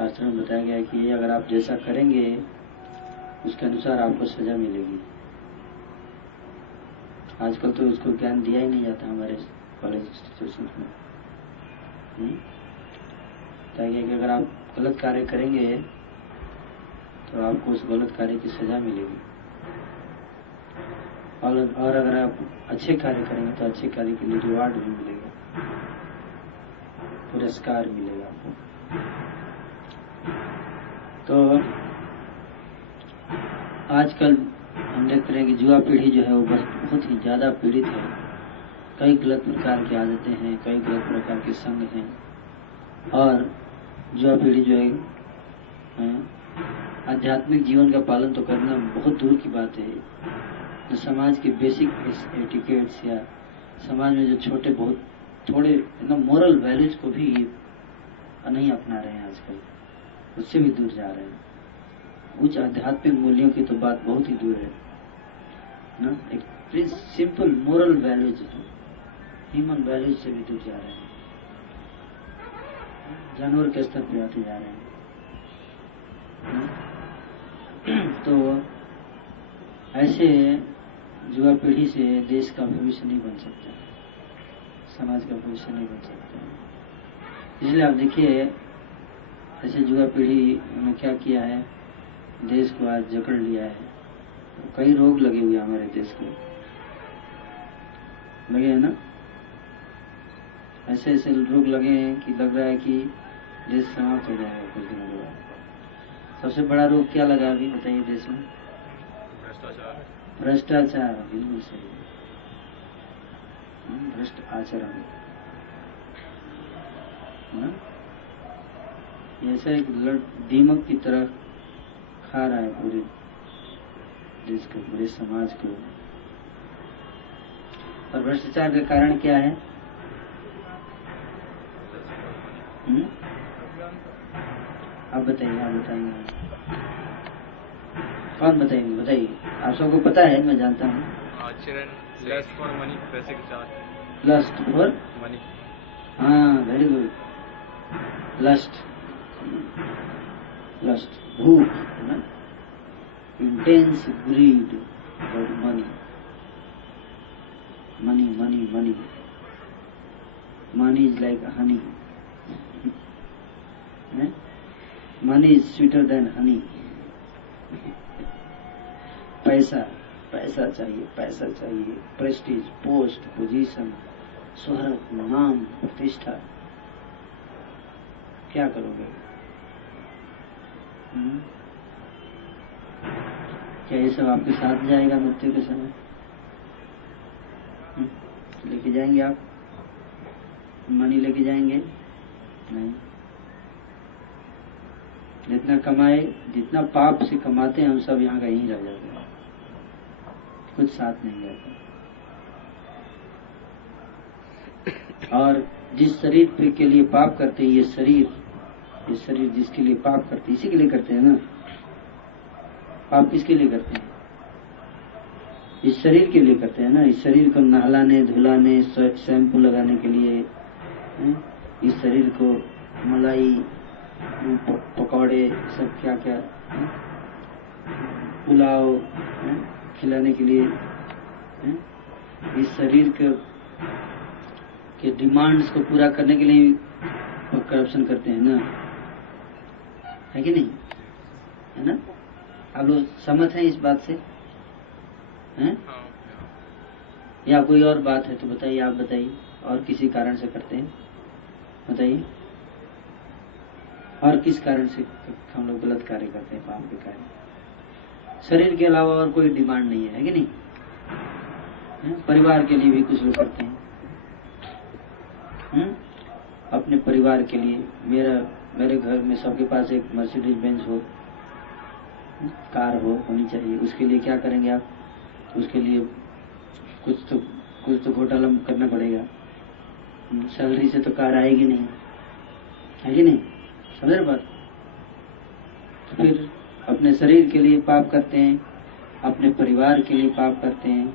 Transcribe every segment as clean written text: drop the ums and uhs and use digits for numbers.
शास्त्र में बताया गया है कि अगर आप जैसा करेंगे उसके अनुसार आपको सजा मिलेगी। आजकल तो उसको ज्ञान दिया ही नहीं जाता हमारे कॉलेज इंस्टीट्यूशन में। बताया कि अगर आप गलत कार्य करेंगे तो आपको उस गलत कार्य की सजा मिलेगी, और अगर आप अच्छे कार्य करेंगे तो अच्छे कार्य के लिए रिवार्ड भी मिलेगा, पुरस्कार मिलेगा आपको। तो आजकल हम देखते हैं कि युवा पीढ़ी जो है वो बहुत ही ज्यादा पीड़ित है। कई गलत प्रकार की आदतें हैं, कई गलत प्रकार के संग हैं, और युवा पीढ़ी जो है आध्यात्मिक जीवन का पालन तो करना बहुत दूर की बात है। जो समाज के बेसिक एटिकेट्स या समाज में जो छोटे बहुत थोड़े मोरल वैल्यूज को भी नहीं अपना रहे हैं आजकल, उससे भी दूर जा रहे हैं। उच्च आध्यात्मिक मूल्यों की तो बात बहुत ही दूर है ना। एक simple moral values, human values से भी दूर जा रहे हैं, जानवर के स्तर पर आते जा रहे हैं। तो ऐसे युवा पीढ़ी से देश का भविष्य नहीं बन सकता, समाज का भविष्य नहीं बन सकता। इसलिए आप देखिए ऐसे युवा पीढ़ी ने क्या किया है, देश को आज जकड़ लिया है। कई रोग लगे हुए हमारे देश को, लगे हैं ना। ऐसे ऐसे रोग लगे हैं कि लग रहा है कि देश समाप्त हो जाएगा कुछ दिनों के बाद। सबसे बड़ा रोग क्या लगा अभी बताइए देश में? भ्रष्टाचार। बिल्कुल सही, भ्रष्ट आचरण। ऐसा एक दीमक की तरह खा रहा है पूरे देश को, पूरे समाज को। और भ्रष्टाचार का कारण क्या है? आप बताइए, आप बताएंगे? कौन बताएंगे? बताइए, आप सबको पता है, मैं जानता हूँ। लस्ट फॉर मनी, पैसे के साथ। Lust for money. हाँ, वेरी गुड। लस्ट, लस्ट भूख है ना, intense greed for money, money money money. Money is like honey, money is sweeter than honey. पैसा, पैसा चाहिए, पैसा चाहिए, प्रेस्टीज, पोस्ट, पोजीशन, शोहरत, नाम, प्रतिष्ठा। क्या करोगे? क्या ये सब आपके साथ जाएगा मृत्यु के समय? लेके जाएंगे आप? मनी लेके जाएंगे? नहीं। जितना कमाए, जितना पाप से कमाते हैं हम सब यहाँ का यहीं रह जाते हैं, कुछ साथ नहीं जाता। और जिस शरीर के लिए पाप करते हैं, ये शरीर जिसके लिए पाप करते हैं, इसी के लिए करते हैं ना। पाप किसके लिए करते हैं? इस शरीर के लिए करते हैं ना। इस शरीर को नहलाने, धुलाने, शैम्पू लगाने के लिए, इस शरीर को मलाई, पकौड़े, सब क्या क्या, पुलाव खिलाने के लिए, इस शरीर के डिमांड्स को पूरा करने के लिए करप्शन करते हैं ना, है कि नहीं? है ना? आप लोग सहमत हैं इस बात से? हैं? या कोई और बात है तो बताइए, आप बताइए। और किसी कारण से करते हैं? बताइए, और किस कारण से हम लोग गलत कार्य करते हैं, पाप के कार्य? शरीर के अलावा और कोई डिमांड नहीं है कि नहीं? परिवार के लिए भी कुछ लोग करते हैं। अपने परिवार के लिए, मेरे घर में सबके पास एक मर्सिडीज बेंज हो, कार होनी चाहिए। उसके लिए क्या करेंगे आप? उसके लिए कुछ तो घोटाला करना पड़ेगा। सैलरी से तो कार आएगी नहीं, है कि नहीं? समझ रहे बात? तो फिर अपने शरीर के लिए पाप करते हैं, अपने परिवार के लिए पाप करते हैं।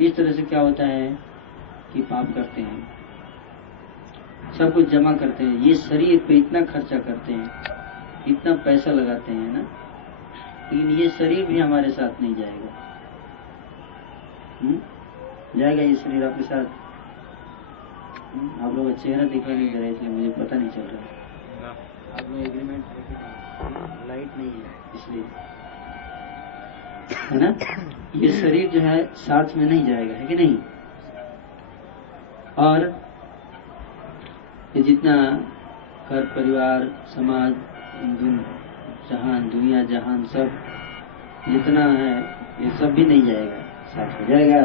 इस तरह से क्या होता है कि पाप करते हैं। सब कुछ जमा करते हैं, ये शरीर पे इतना खर्चा करते हैं, इतना पैसा लगाते हैं ना, लेकिन ये शरीर भी हमारे साथ नहीं जाएगा। जाएगा ये शरीर आपके साथ? आप लोग का चेहरा दिखाई नहीं दे रहा है, इसलिए मुझे पता नहीं चल रहा है। आप लोग एग्रीमेंट है कि नहीं? लाइट नहीं है इसलिए, है ना? ये शरीर जो है साथ में नहीं जाएगा, है कि नहीं? और ये जितना घर परिवार समाज जहान दुनिया जहान सब जितना है ये सब भी नहीं जाएगा, साथ हो जाएगा।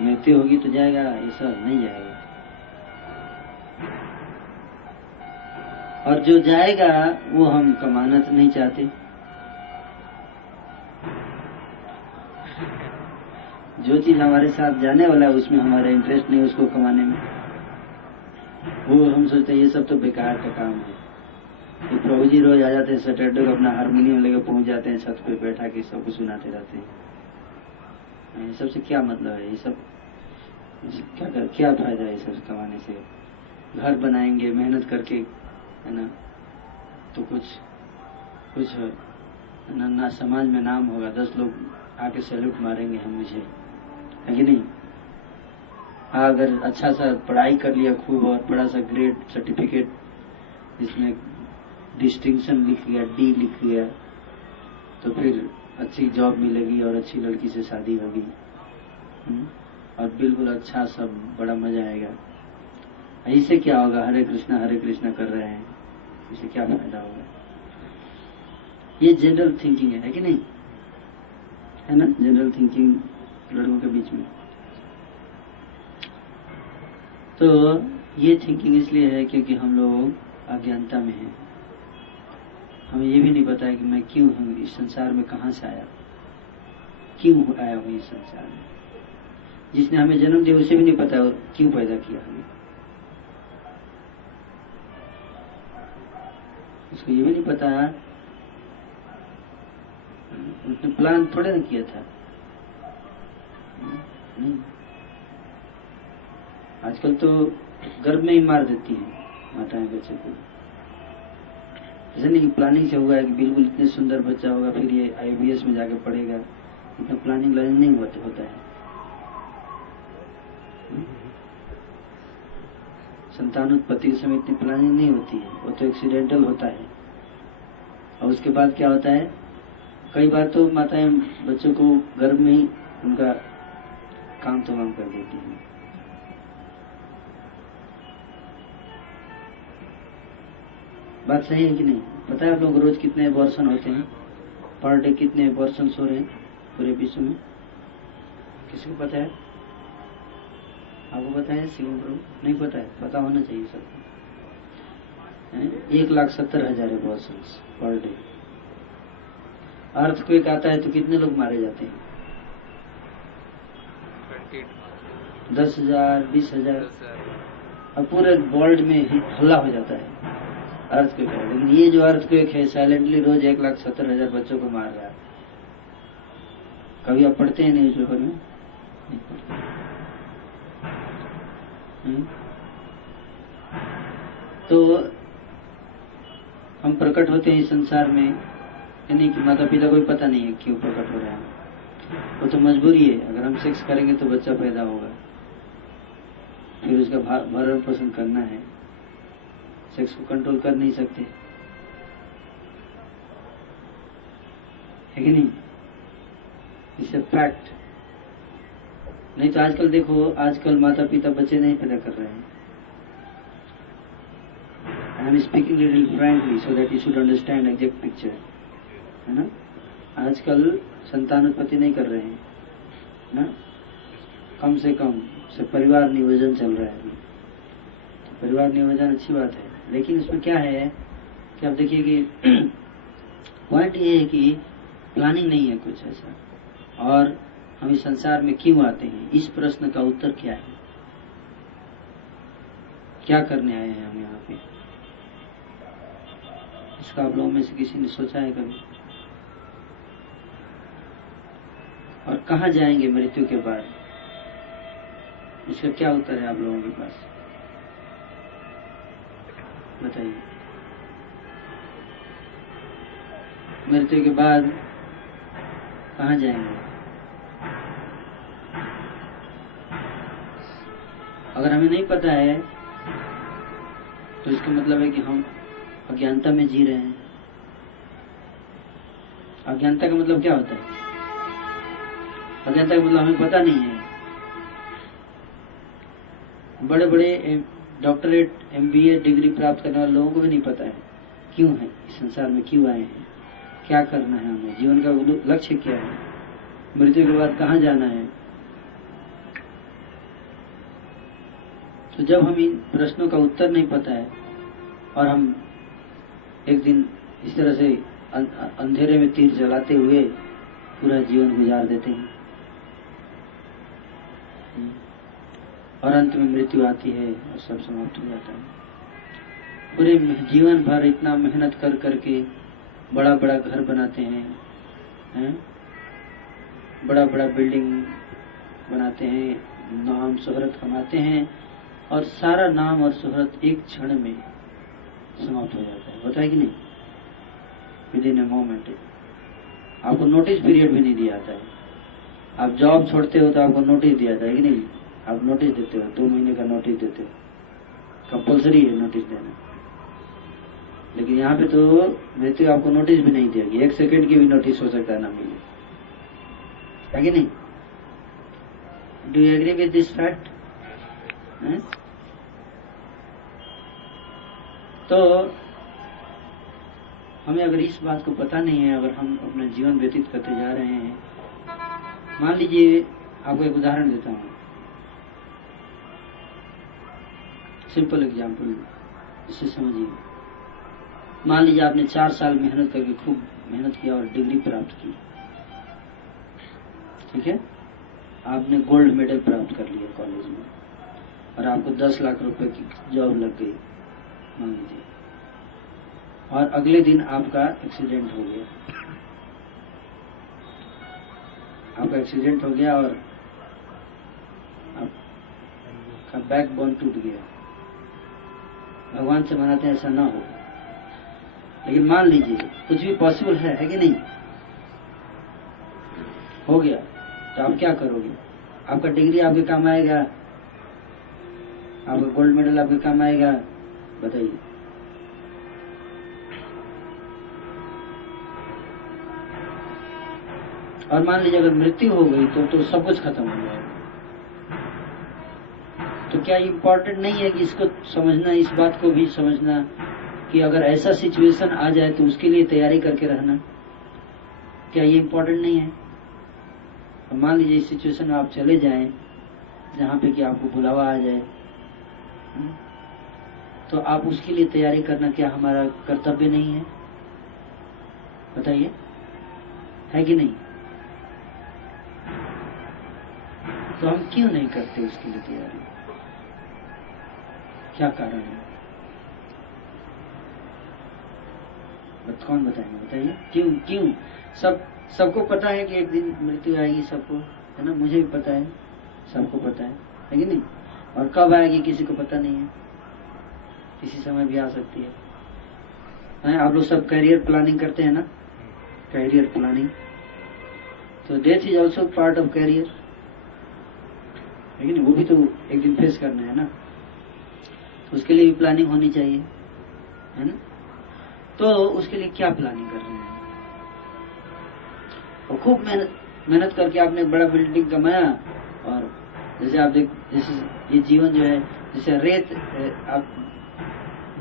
मृत्यु होगी तो जाएगा, ये सब नहीं जाएगा। और जो जाएगा वो हम कमाना तो नहीं चाहते। जो चीज हमारे साथ जाने वाला है उसमें हमारा इंटरेस्ट नहीं, उसको कमाने में। वो हम सोचते हैं ये सब तो बेकार का काम है। तो प्रभु जी रोज आ जाते हैं, सैटरडे को अपना हारमोनियम लेकर पहुंच जाते हैं, छत पे बैठा के सबको सुनाते रहते हैं। ये सबसे क्या मतलब है? ये सब क्या फायदा है? ये सब कमाने से घर बनाएंगे मेहनत करके, है ना, तो कुछ ना समाज में नाम होगा, 10 लोग आके सैल्यूट मारेंगे हम मुझे, है कि नहीं? अगर अच्छा सा पढ़ाई कर लिया खूब और बड़ा सा ग्रेड सर्टिफिकेट जिसमें डिस्टिंक्शन लिख गया, डी लिख गया, तो फिर अच्छी जॉब मिलेगी और अच्छी लड़की से शादी होगी, और बिल्कुल अच्छा सब बड़ा मजा आएगा। इससे क्या होगा? हरे कृष्णा कर रहे हैं, इससे क्या फायदा होगा? ये जनरल थिंकिंग है कि नहीं? है ना, जनरल थिंकिंग लड़कों के बीच में। तो ये थिंकिंग इसलिए है क्योंकि हम लोग अज्ञानता में हैं। हमें ये भी नहीं पता है कि मैं क्यों हूँ इस संसार में, कहाँ से आया, क्यों आया हूँ इस संसार में। जिसने हमें जन्म दिया उसे भी नहीं पता क्यों पैदा किया हमें, उसको ये भी नहीं पता, उसने प्लान थोड़े ना किया था। नहीं, आजकल तो गर्भ में ही मार देती है माताएं बच्चे को। ऐसा नहीं प्लानिंग से हुआ है कि बिल्कुल इतने सुंदर बच्चा होगा फिर ये IVS में जाके पढ़ेगा, इतना प्लानिंग नहीं होता है। संतान उत्पत्ति के समय इतनी प्लानिंग नहीं होती है, वो तो एक्सीडेंटल होता है। और उसके बाद क्या होता है, कई बार तो माताएं बच्चों को गर्भ में ही उनका काम तमाम कर देती हैं। बात सही है कि नहीं? पता है आप लोग रोज कितने एबॉर्शन होते हैं? पर डे कितने एबॉर्शन हो रहे हैं पूरे विश्व में? किसी को पता है? आपको पता है? शिवम प्रभु नहीं पता है? पता होना चाहिए सबको। 1,70,000 एबॉर्शन पर डे। अर्थक्वेक आता है तो कितने लोग मारे जाते हैं? 10,000 20,000। अब पूरे वर्ल्ड में हल्ला हो जाता है अर्थक्वेक है। लेकिन ये जो अर्थक्वेक है साइलेंटली रोज 1,70,000 बच्चों को मार रहा है। कभी आप पढ़ते हैं न्यूज पेपर में? नहीं पढ़ते। तो हम प्रकट होते हैं इस संसार में, यानी कि माता पिता को भी पता नहीं है क्यों प्रकट हो रहे हैं। वो तो मजबूरी है, अगर हम सेक्स करेंगे तो बच्चा पैदा होगा, फिर उसका भरण पोषण करना है, सेक्स को कंट्रोल कर नहीं सकते, है कि नहीं? It's a fact. नहीं तो आजकल देखो, आजकल माता पिता बच्चे नहीं पैदा कर रहे हैं। I am speaking little frankly so that you should understand exact picture, है ना? आजकल संतान उत्पत्ति नहीं कर रहे हैं ना, कम से कम से परिवार नियोजन चल रहा है अभी। तो परिवार नियोजन अच्छी बात है, लेकिन उसमें क्या है कि आप देखिए कि पॉइंट ये है कि प्लानिंग नहीं है कुछ ऐसा। और हम इस संसार में क्यों आते हैं, इस प्रश्न का उत्तर क्या है? क्या करने आए हैं हम यहाँ पे? इसका आप लोगों में से किसी ने सोचा है कभी? और कहाँ जाएंगे मृत्यु के बाद, इसका क्या उत्तर है आप लोगों के पास? बताइए, मृत्यु के बाद कहाँ जाएंगे? अगर हमें नहीं पता है तो इसका मतलब है कि हम अज्ञानता में जी रहे हैं। अज्ञानता का मतलब क्या होता है? अज्ञानता का मतलब हमें पता नहीं है। बड़े बड़े डॉक्टरेट MBA डिग्री प्राप्त करने वाले लोगों को भी नहीं पता है क्यों है इस संसार में, क्यों आए हैं, क्या करना है, हमें जीवन का लक्ष्य क्या है, मृत्यु के बाद कहाँ जाना है। तो जब हम इन प्रश्नों का उत्तर नहीं पता है और हम एक दिन इस तरह से अंधेरे में तीर चलाते हुए पूरा जीवन गुजार देते हैं और अंत में मृत्यु आती है और सब समाप्त हो जाता है। पूरे जीवन भर इतना मेहनत कर करके बड़ा बड़ा घर बनाते हैं, बड़ा बड़ा बिल्डिंग बनाते हैं, नाम शोहरत कमाते हैं और सारा नाम और शोहरत एक क्षण में समाप्त हो जाता है। होता है कि नहीं? Within a moment. आपको नोटिस पीरियड भी नहीं दिया जाता है। आप जॉब छोड़ते हो तो आपको नोटिस दिया जाता है कि नहीं? आप नोटिस देते हो, 2 महीने का नोटिस देते हो, कंपल्सरी है नोटिस देना। लेकिन यहाँ पे तो मृत्यु आपको नोटिस भी नहीं देगी, 1 सेकंड की भी नोटिस हो सकता है ना मिले, है कि नहीं? Do you agree with this fact? तो हमें अगर इस बात को पता नहीं है, अगर हम अपना जीवन व्यतीत करते जा रहे हैं, मान लीजिए आपको एक उदाहरण देता हूँ, सिंपल एग्जाम्पल, इसे समझिए। मान लीजिए आपने 4 साल मेहनत करके खूब मेहनत किया और डिग्री प्राप्त की, ठीक है, आपने गोल्ड मेडल प्राप्त कर लिया कॉलेज में और आपको 10 लाख रुपए की जॉब लग गई मान लीजिए, और अगले दिन आपका एक्सीडेंट हो गया, आपका एक्सीडेंट हो गया और आपका बैकबोन टूट गया। भगवान से मनाते हैं ऐसा ना हो, लेकिन मान लीजिए कुछ भी पॉसिबल है कि नहीं? हो गया तो आप क्या करोगे? आपका डिग्री आपके काम आएगा? आपका गोल्ड मेडल आपके काम आएगा? बताइए। और मान लीजिए अगर मृत्यु हो गई तो सब कुछ खत्म हो जाएगा। तो क्या इम्पोर्टेंट नहीं है कि इसको समझना, इस बात को भी समझना कि अगर ऐसा सिचुएशन आ जाए तो उसके लिए तैयारी करके रहना? क्या ये इम्पोर्टेंट नहीं है? तो मान लीजिए इस सिचुएशन में आप चले जाएं जहाँ पे कि आपको बुलावा आ जाए, तो आप उसके लिए तैयारी करना क्या हमारा कर्तव्य नहीं है? बताइए, है कि नहीं? तो हम क्यों नहीं करते उसके लिए तैयारी? क्या कारण है? कौन बताएंगे? बताइए क्यों? सबको पता है कि एक दिन मृत्यु आएगी, सबको है ना, मुझे भी पता है, सबको पता है कि नहीं? और कब आएगी किसी को पता नहीं है, किसी समय भी आ सकती है। आप लोग सब करियर प्लानिंग करते हैं ना, करियर प्लानिंग, तो death is also part of career, है कि नहीं? वो भी तो एक दिन फेस करना है ना, तो उसके लिए भी प्लानिंग होनी चाहिए, है ना? तो उसके लिए क्या प्लानिंग कर रहे हैं? और खूब मेहनत करके आपने बड़ा बिल्डिंग कमाया, और जैसे आप जैसे ये जीवन जो है, जैसे रेत, आप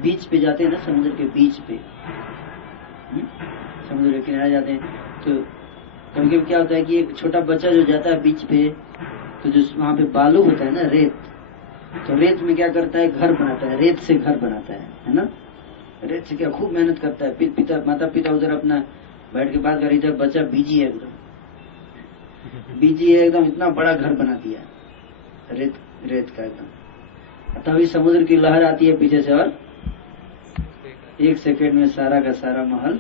बीच पे जाते हैं ना, समुद्र के बीच पे, समुद्र के किनारे जाते हैं, तो कभी कभी क्या होता है कि एक छोटा बच्चा जो जाता है बीच पे, तो जो वहां पे बालू होता है ना, रेत, तो रेत में क्या करता है? घर बनाता है, रेत से घर बनाता है ना? रेत से क्या खूब मेहनत करता है। माता पिता उधर अपना बैठ के बात कर, इधर बच्चा बिजी है, एकदम इतना बड़ा घर बना दिया रेत का एकदम। तभी समुद्र की लहर आती है पीछे से और 1 सेकंड में सारा का सारा महल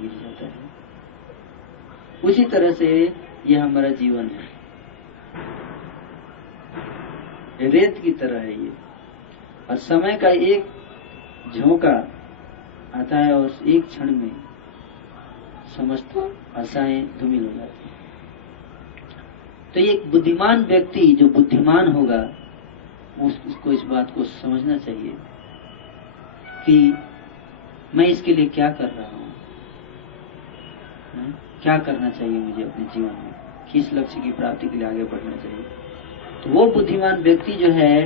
गिर जाता है। उसी तरह से ये हमारा जीवन है, रेत की तरह है ये, और समय का एक झोंका आता है और एक क्षण में समस्त आशाएं धूमिल हो जाती हैं। तो एक बुद्धिमान व्यक्ति जो बुद्धिमान होगा उसको इस बात को समझना चाहिए कि मैं इसके लिए क्या कर रहा हूं, क्या करना चाहिए मुझे अपने जीवन में, किस लक्ष्य की प्राप्ति के लिए आगे बढ़ना चाहिए। तो वो बुद्धिमान व्यक्ति जो है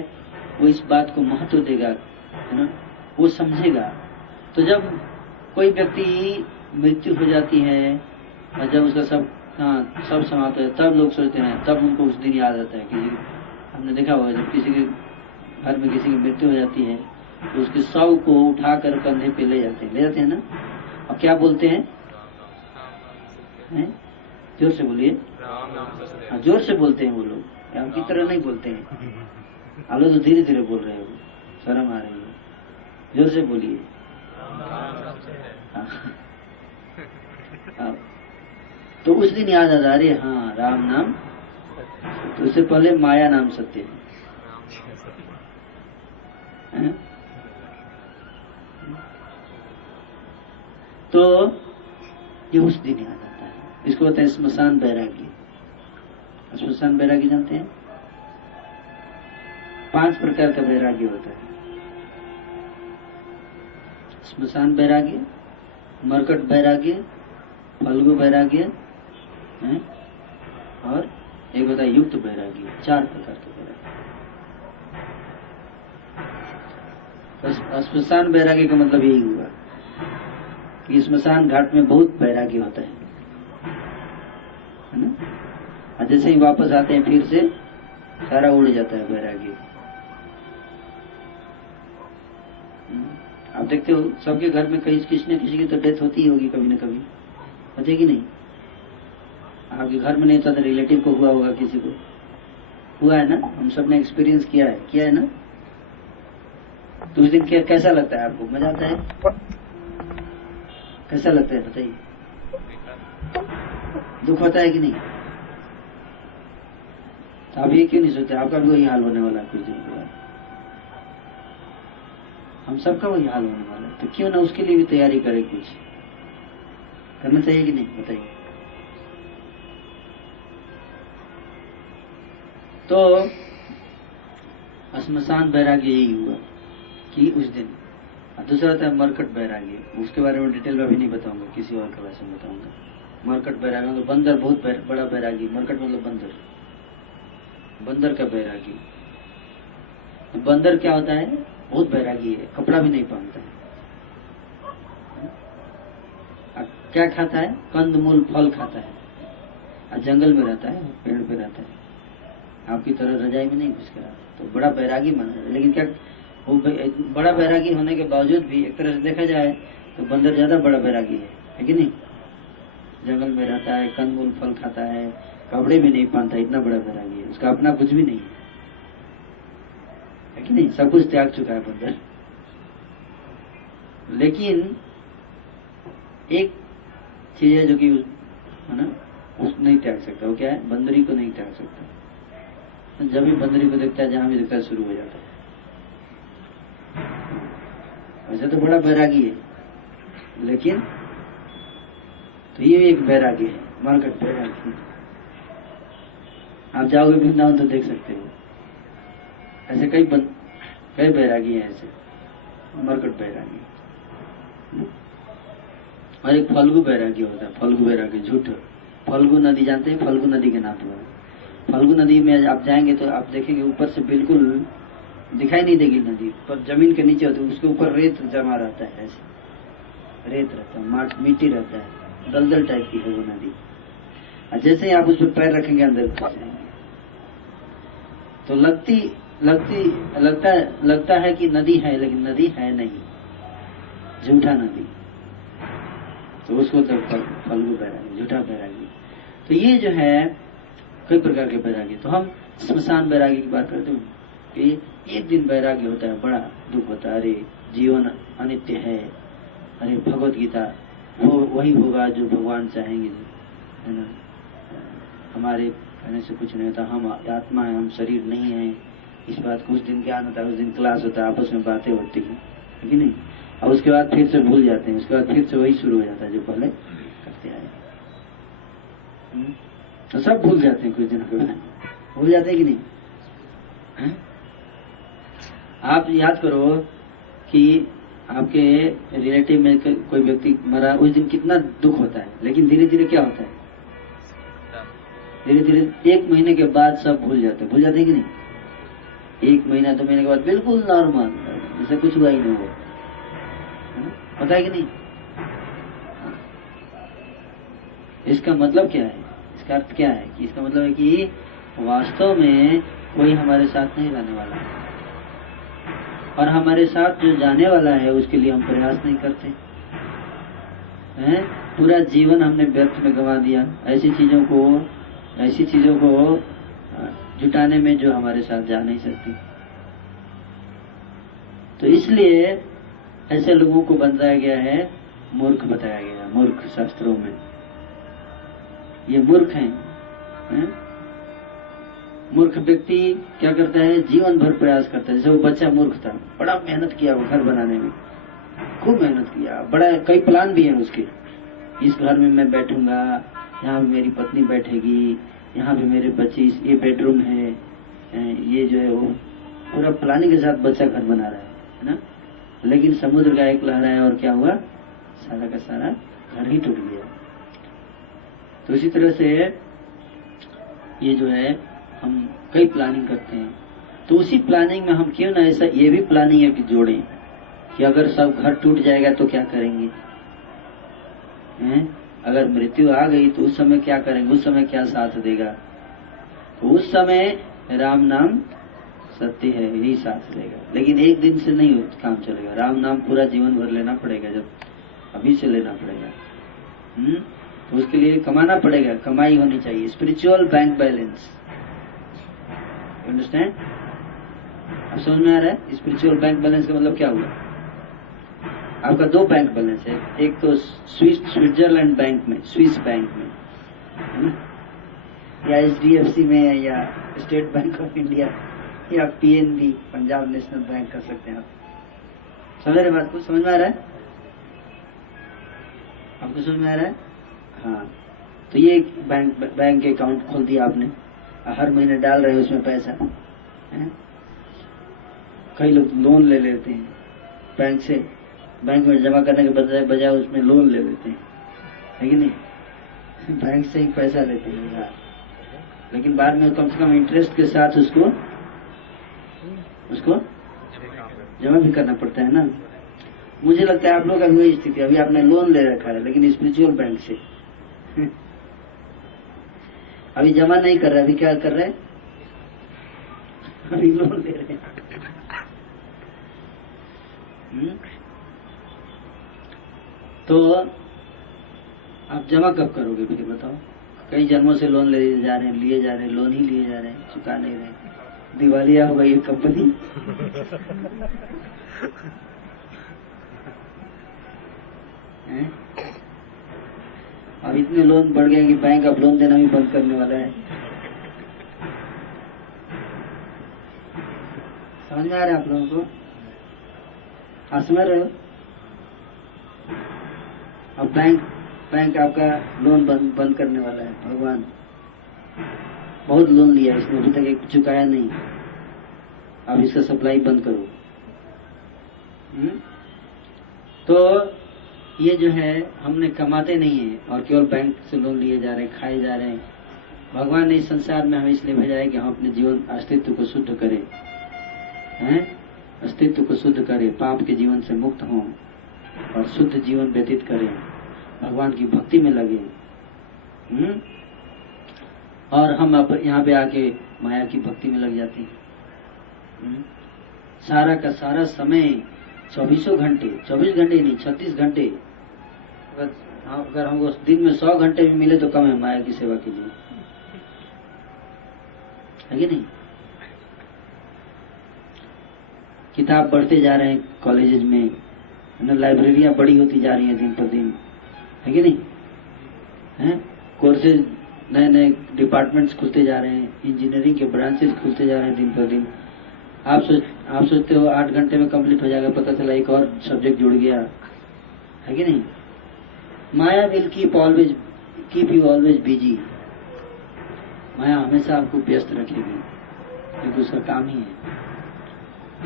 वो इस बात को महत्व देगा, है ना, वो समझेगा। तो जब कोई व्यक्ति मृत्यु हो जाती है और जब उसका सब समाप्त हो, तब लोग सोचते हैं, तब उनको उस दिन याद आता है। किसी हमने देखा होगा जब किसी के घर में किसी की मृत्यु हो जाती है तो उसके शव को उठाकर कंधे पे ले जाते हैं ना, और क्या बोलते हैं? जोर से बोलिए। हाँ, जोर से बोलते हैं वो लोग, आपकी तरह नहीं बोलते हैं। आप लोग तो धीरे धीरे बोल रहे हो, शर्म आ रही है। जोर से बोलिए। तो उस दिन याद आ रही है, हाँ, राम नाम, तो उससे पहले माया नाम सत्य है। तो ये उस दिन याद आता है। इसको कहते हैं स्मशान बैरागी। स्मशान बैरागी जानते हैं? 5 प्रकार का बैरागी होता है। स्मशान बैरागी, मरकट बैरागी, फल्गु बैरागी और एक होता है युक्त बैरागी। 4 प्रकार के बैरागी। स्मशान बैरागी का मतलब यही हुआ कि स्मशान घाट में बहुत बैरागी होता है ना, और जैसे ही वापस आते हैं फिर से सारा उड़ जाता है बैरागी। आप देखते हो सबके घर में कहीं किसी न किसी की तो डेथ होती ही होगी, कभी न कभी होती है कि नहीं? आपके घर में नहीं होता तो रिलेटिव को हुआ होगा, किसी को हुआ है ना, हम सब ने एक्सपीरियंस किया है ना। तो उस दिन कैसा लगता है आपको? मजा आता है? कैसा लगता है बताइए? दुख होता है कि नहीं? तो आप ये क्यों नहीं सोचते आपका भी वही हाल होने वाला है कुछ दिन के बाद? हम सबका वही हाल होने वाला है, तो क्यों ना उसके लिए भी तैयारी करें, कुछ करना चाहिए कि नहीं बताइए? तो स्मशान बैरागी यही हुआ कि उस दिन। दूसरा था मरकट बैरागी, उसके बारे में डिटेल में अभी नहीं बताऊंगा, किसी और क्लास में बताऊंगा। मरकट बैरागी मतलब बंदर, बहुत बड़ा बैरागी। मरकट मतलब बंदर, बंदर का बैरागी। बंदर क्या होता है? बहुत बैरागी है, कपड़ा भी नहीं पहनता है। क्या खाता है? कंदमूल फल खाता है, और जंगल में रहता है, पेड़ पे रहता है, आपकी तरह रजाई में नहीं घुस के रहता। तो बड़ा बैरागी माना है। लेकिन क्या वो बड़ा बैरागी होने के बावजूद भी एक तरह से देखा जाए तो बंदर ज्यादा बड़ा बैरागी है कि नहीं? जंगल में रहता है, कंदमूल फल खाता है, कपड़े भी नहीं पहनता, इतना बड़ा बैरागी है। उसका अपना कुछ भी नहीं है कि नहीं? सब कुछ त्याग चुका है बंदर। लेकिन एक चीज है जो कि है ना, उसको नहीं त्याग सकता। वो क्या है? बंदरी को नहीं त्याग सकता। जब भी बंदरी को देखता है, जहां भी देखता है शुरू हो जाता है। वैसे तो बड़ा बैरागी है, लेकिन तो ये एक बैरागी है, मरकट बैरागी। आप जाओगे वृंदावन तो देख सकते हो, ऐसे कई बैरागी हैं ऐसे, मरकट बैरागी। और एक फल्गु बैरागी होता है। फल्गु बैरागी झूठ। फल्गु नदी जानते हैं? फल्गु नदी के नाम पर फल्गु नदी में आप जाएंगे तो आप देखेंगे ऊपर से बिल्कुल दिखाई नहीं देगी नदी, पर जमीन के नीचे होती है, उसके ऊपर रेत जमा रहता है, ऐसे रेत रहता है, मिट्टी रहता है, दलदल टाइप की है वो नदी। और जैसे ही आप उस पर पैर रखेंगे अंदर घुस जाएंगे, तो लगता है कि नदी है, लेकिन नदी है नहीं, झूठा नदी। तो उसको तो फल्गु बैरागी, झूठा बैरागी। तो ये जो है कई प्रकार के बैरागी। तो हम स्मशान बैरागी की बात करते हैं कि एक दिन बैरागी होता है, बड़ा दुख होता है, अरे जीवन अनित्य है, अरे भगवत गीता वो वही होगा जो भगवान चाहेंगे, है ना, हमारे कहने से कुछ नहीं होता, हम आत्मा है, हम शरीर नहीं है। इस बात को उस दिन ज्ञान होता है, उस दिन क्लास होता है, आपस में बातें होती है कि नहीं? और उसके बाद फिर से भूल जाते हैं, उसके बाद फिर से वही शुरू हो जाता है जो पहले करते आए। तो सब भूल जाते हैं कुछ दिनों के बाद, भूल जाते हैं कि नहीं? है? आप याद करो कि आपके रिलेटिव में कोई व्यक्ति मरा, उस दिन कितना दुख होता है, लेकिन धीरे धीरे क्या होता है, धीरे धीरे 1 महीने के बाद सब भूल जाते हैं कि नहीं? 1 महीना 2 महीने के बाद बिल्कुल नॉर्मल, जैसे कुछ हुआ ही नहीं हुआ, पता है कि नहीं? इसका मतलब क्या है, इसका अर्थ क्या है कि इसका मतलब है कि वास्तव में कोई हमारे साथ नहीं रहने वाला है, और हमारे साथ जो जाने वाला है उसके लिए हम प्रयास नहीं करते हैं। पूरा जीवन हमने व्यर्थ में गंवा दिया ऐसी चीजों को जुटाने में जो हमारे साथ जा नहीं सकती। तो इसलिए ऐसे लोगों को बताया गया है, मूर्ख बताया गया, मूर्ख शास्त्रों में ये मूर्ख हैं। मूर्ख व्यक्ति क्या करता है, जीवन भर प्रयास करता है। जैसे वो बच्चा मूर्ख था, बड़ा मेहनत किया वो घर बनाने में, खूब मेहनत किया, बड़ा कई प्लान भी हैं उसके, इस घर में मैं बैठूंगा, यहाँ भी मेरी पत्नी बैठेगी, यहाँ भी मेरे बच्चे, ये बेडरूम है, ये जो है वो पूरा प्लानिंग के साथ बच्चा घर बना रहा है ना। लेकिन समुद्र का एक लहर आया और क्या हुआ, सारा का सारा घर ही टूट गया। तो इसी तरह से ये जो है हम कई प्लानिंग करते हैं, तो उसी प्लानिंग में हम क्यों ना ऐसा ये भी प्लानिंग है कि जोड़ें कि अगर सब घर टूट जाएगा तो क्या करेंगे, अगर मृत्यु आ गई तो उस समय क्या करेंगे, उस समय क्या साथ देगा। तो उस समय राम नाम सत्य है, यही साथ देगा। लेकिन एक दिन से नहीं काम चलेगा, राम नाम पूरा जीवन भर लेना पड़ेगा, जब अभी से लेना पड़ेगा। तो उसके लिए कमाना पड़ेगा, कमाई होनी चाहिए, स्पिरिचुअल बैंक बैलेंस। अंडरस्टैंड? अब समझ में आ रहा है स्पिरिचुअल बैंक बैलेंस का मतलब क्या हुआ? आपका 2 बैंक बैलेंस है, एक तो स्विट्जरलैंड बैंक में, स्विस बैंक में है ना, या HDFC में, या स्टेट बैंक ऑफ इंडिया, या PNB पंजाब नेशनल बैंक कर सकते हैं आप। समझ रहे बात को? समझ में आ रहा है आपको? समझ में आ रहा है? हाँ। तो ये बैंक अकाउंट खोल दिया आपने, हर महीने डाल रहे हैं उसमें पैसा है? कई लोग लोन ले लेते हैं बैंक से, बैंक में जमा करने के बजाय उसमें लोन ले लेते हैं, है कि नहीं? बैंक से ही पैसा लेते हैं यार, लेकिन बाद में कम से कम इंटरेस्ट के साथ उसको जमा भी करना पड़ता है ना। मुझे लगता है आप लोग का भी वही स्थिति, अभी आपने लोन ले रखा है लेकिन स्पिरिचुअल बैंक से अभी जमा नहीं कर रहे, अभी क्या कर रहे हैं, अभी लोन ले रहे हैं। तो आप जमा कब करोगे फिर बताओ? कई जन्मों से लोन लिए जा रहे हैं, लोन ही लिए जा रहे हैं, चुका नहीं रहे, दिवालिया हो गई कंपनी अब इतने लोन बढ़ गए कि बैंक अब लोन देना भी बंद करने वाला है। समझ में आ रहा है आप लोगों को? आप समझ रहे हो? अब बैंक आपका लोन बंद करने वाला है। भगवान बहुत लोन लिया इसने, अभी तक एक चुकाया नहीं, अब इसका सप्लाई बंद करो। तो ये जो है हमने कमाते नहीं है और केवल बैंक से लोन लिए जा रहे हैं, खाए जा रहे हैं। भगवान ने इस संसार में हमें इसलिए भेजा है कि हम अपने जीवन अस्तित्व को शुद्ध करें, अस्तित्व को शुद्ध करें, पाप के जीवन से मुक्त हों और शुद्ध जीवन व्यतीत करें, भगवान की भक्ति में लगे। और हम अब यहाँ पे आके माया की भक्ति में लग जाते हैं। सारा का सारा समय 24 घंटे, 24 घंटे नहीं 36 घंटे, अगर हमको दिन में 100 घंटे भी मिले तो कम है माया की सेवा के लिए, है कि नहीं? किताब बढ़ते जा रहे हैं कॉलेजेस में, लाइब्रेरियां बड़ी होती जा रही हैं दिन पर दिन, है कि नहीं? कोर्सेज नए नए डिपार्टमेंट्स खुलते जा रहे हैं, इंजीनियरिंग के ब्रांचेस खुलते जा रहे हैं दिन पर दिन, आप सोचते हो 8 घंटे में कंप्लीट हो जाएगा, पता चला एक और सब्जेक्ट जुड़ गया, है कि नहीं? Maya will keep you always busy. माया हमेशा आपको व्यस्त रखेगी, क्योंकि उसका काम ही है।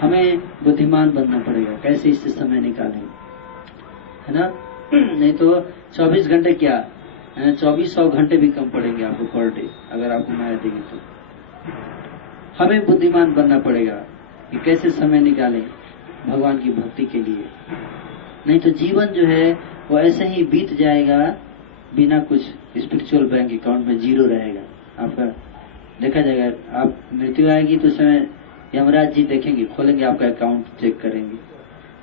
हमें बुद्धिमान बनना पड़ेगा, कैसे इससे समय निकालें, है ना? नहीं तो 24 घंटे क्या, 2400 घंटे भी कम पड़ेंगे आपको पर डे, अगर आपको माया देगी तो। हमें बुद्धिमान बनना पड़ेगा कि कैसे समय निकालें भगवान की भक्ति के लिए, नहीं तो जीवन जो है वो ऐसे ही बीत जाएगा बिना कुछ स्पिरिचुअल बैंक अकाउंट में, जीरो रहेगा आपका। देखा जाएगा, आप मृत्यु आएगी तो समय यमराज जी देखेंगे, खोलेंगे आपका अकाउंट, चेक करेंगे,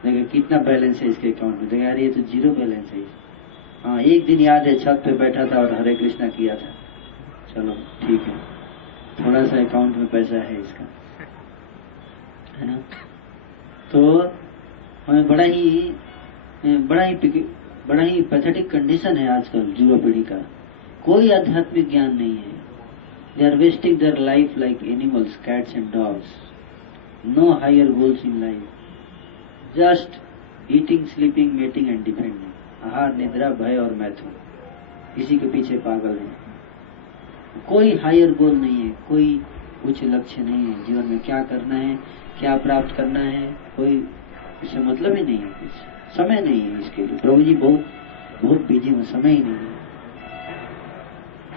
देखिए कितना बैलेंस है इसके अकाउंट में, देखा यार ये तो जीरो बैलेंस है। हाँ, एक दिन याद है छत पे बैठा था और हरे कृष्णा किया था, चलो ठीक है, थोड़ा सा अकाउंट में पैसा है इसका, है ना? तो हमें बड़ा ही पैथेटिक कंडीशन है आजकल युवा पीढ़ी का। कोई आध्यात्मिक ज्ञान नहीं है। They are wasting their life like animals, cats and dogs. No higher goals in life, just eating, sleeping, mating and depending. आहार, निद्रा, भय और मैथुन, इसी के पीछे पागल है। कोई हायर गोल नहीं है, कोई उच्च लक्ष्य नहीं है जीवन में। क्या करना है, क्या प्राप्त करना है, कोई इससे मतलब ही नहीं है, कुछ समय नहीं है इसके लिए। प्रभु जी बहुत बिजी हूँ, समय ही नहीं है।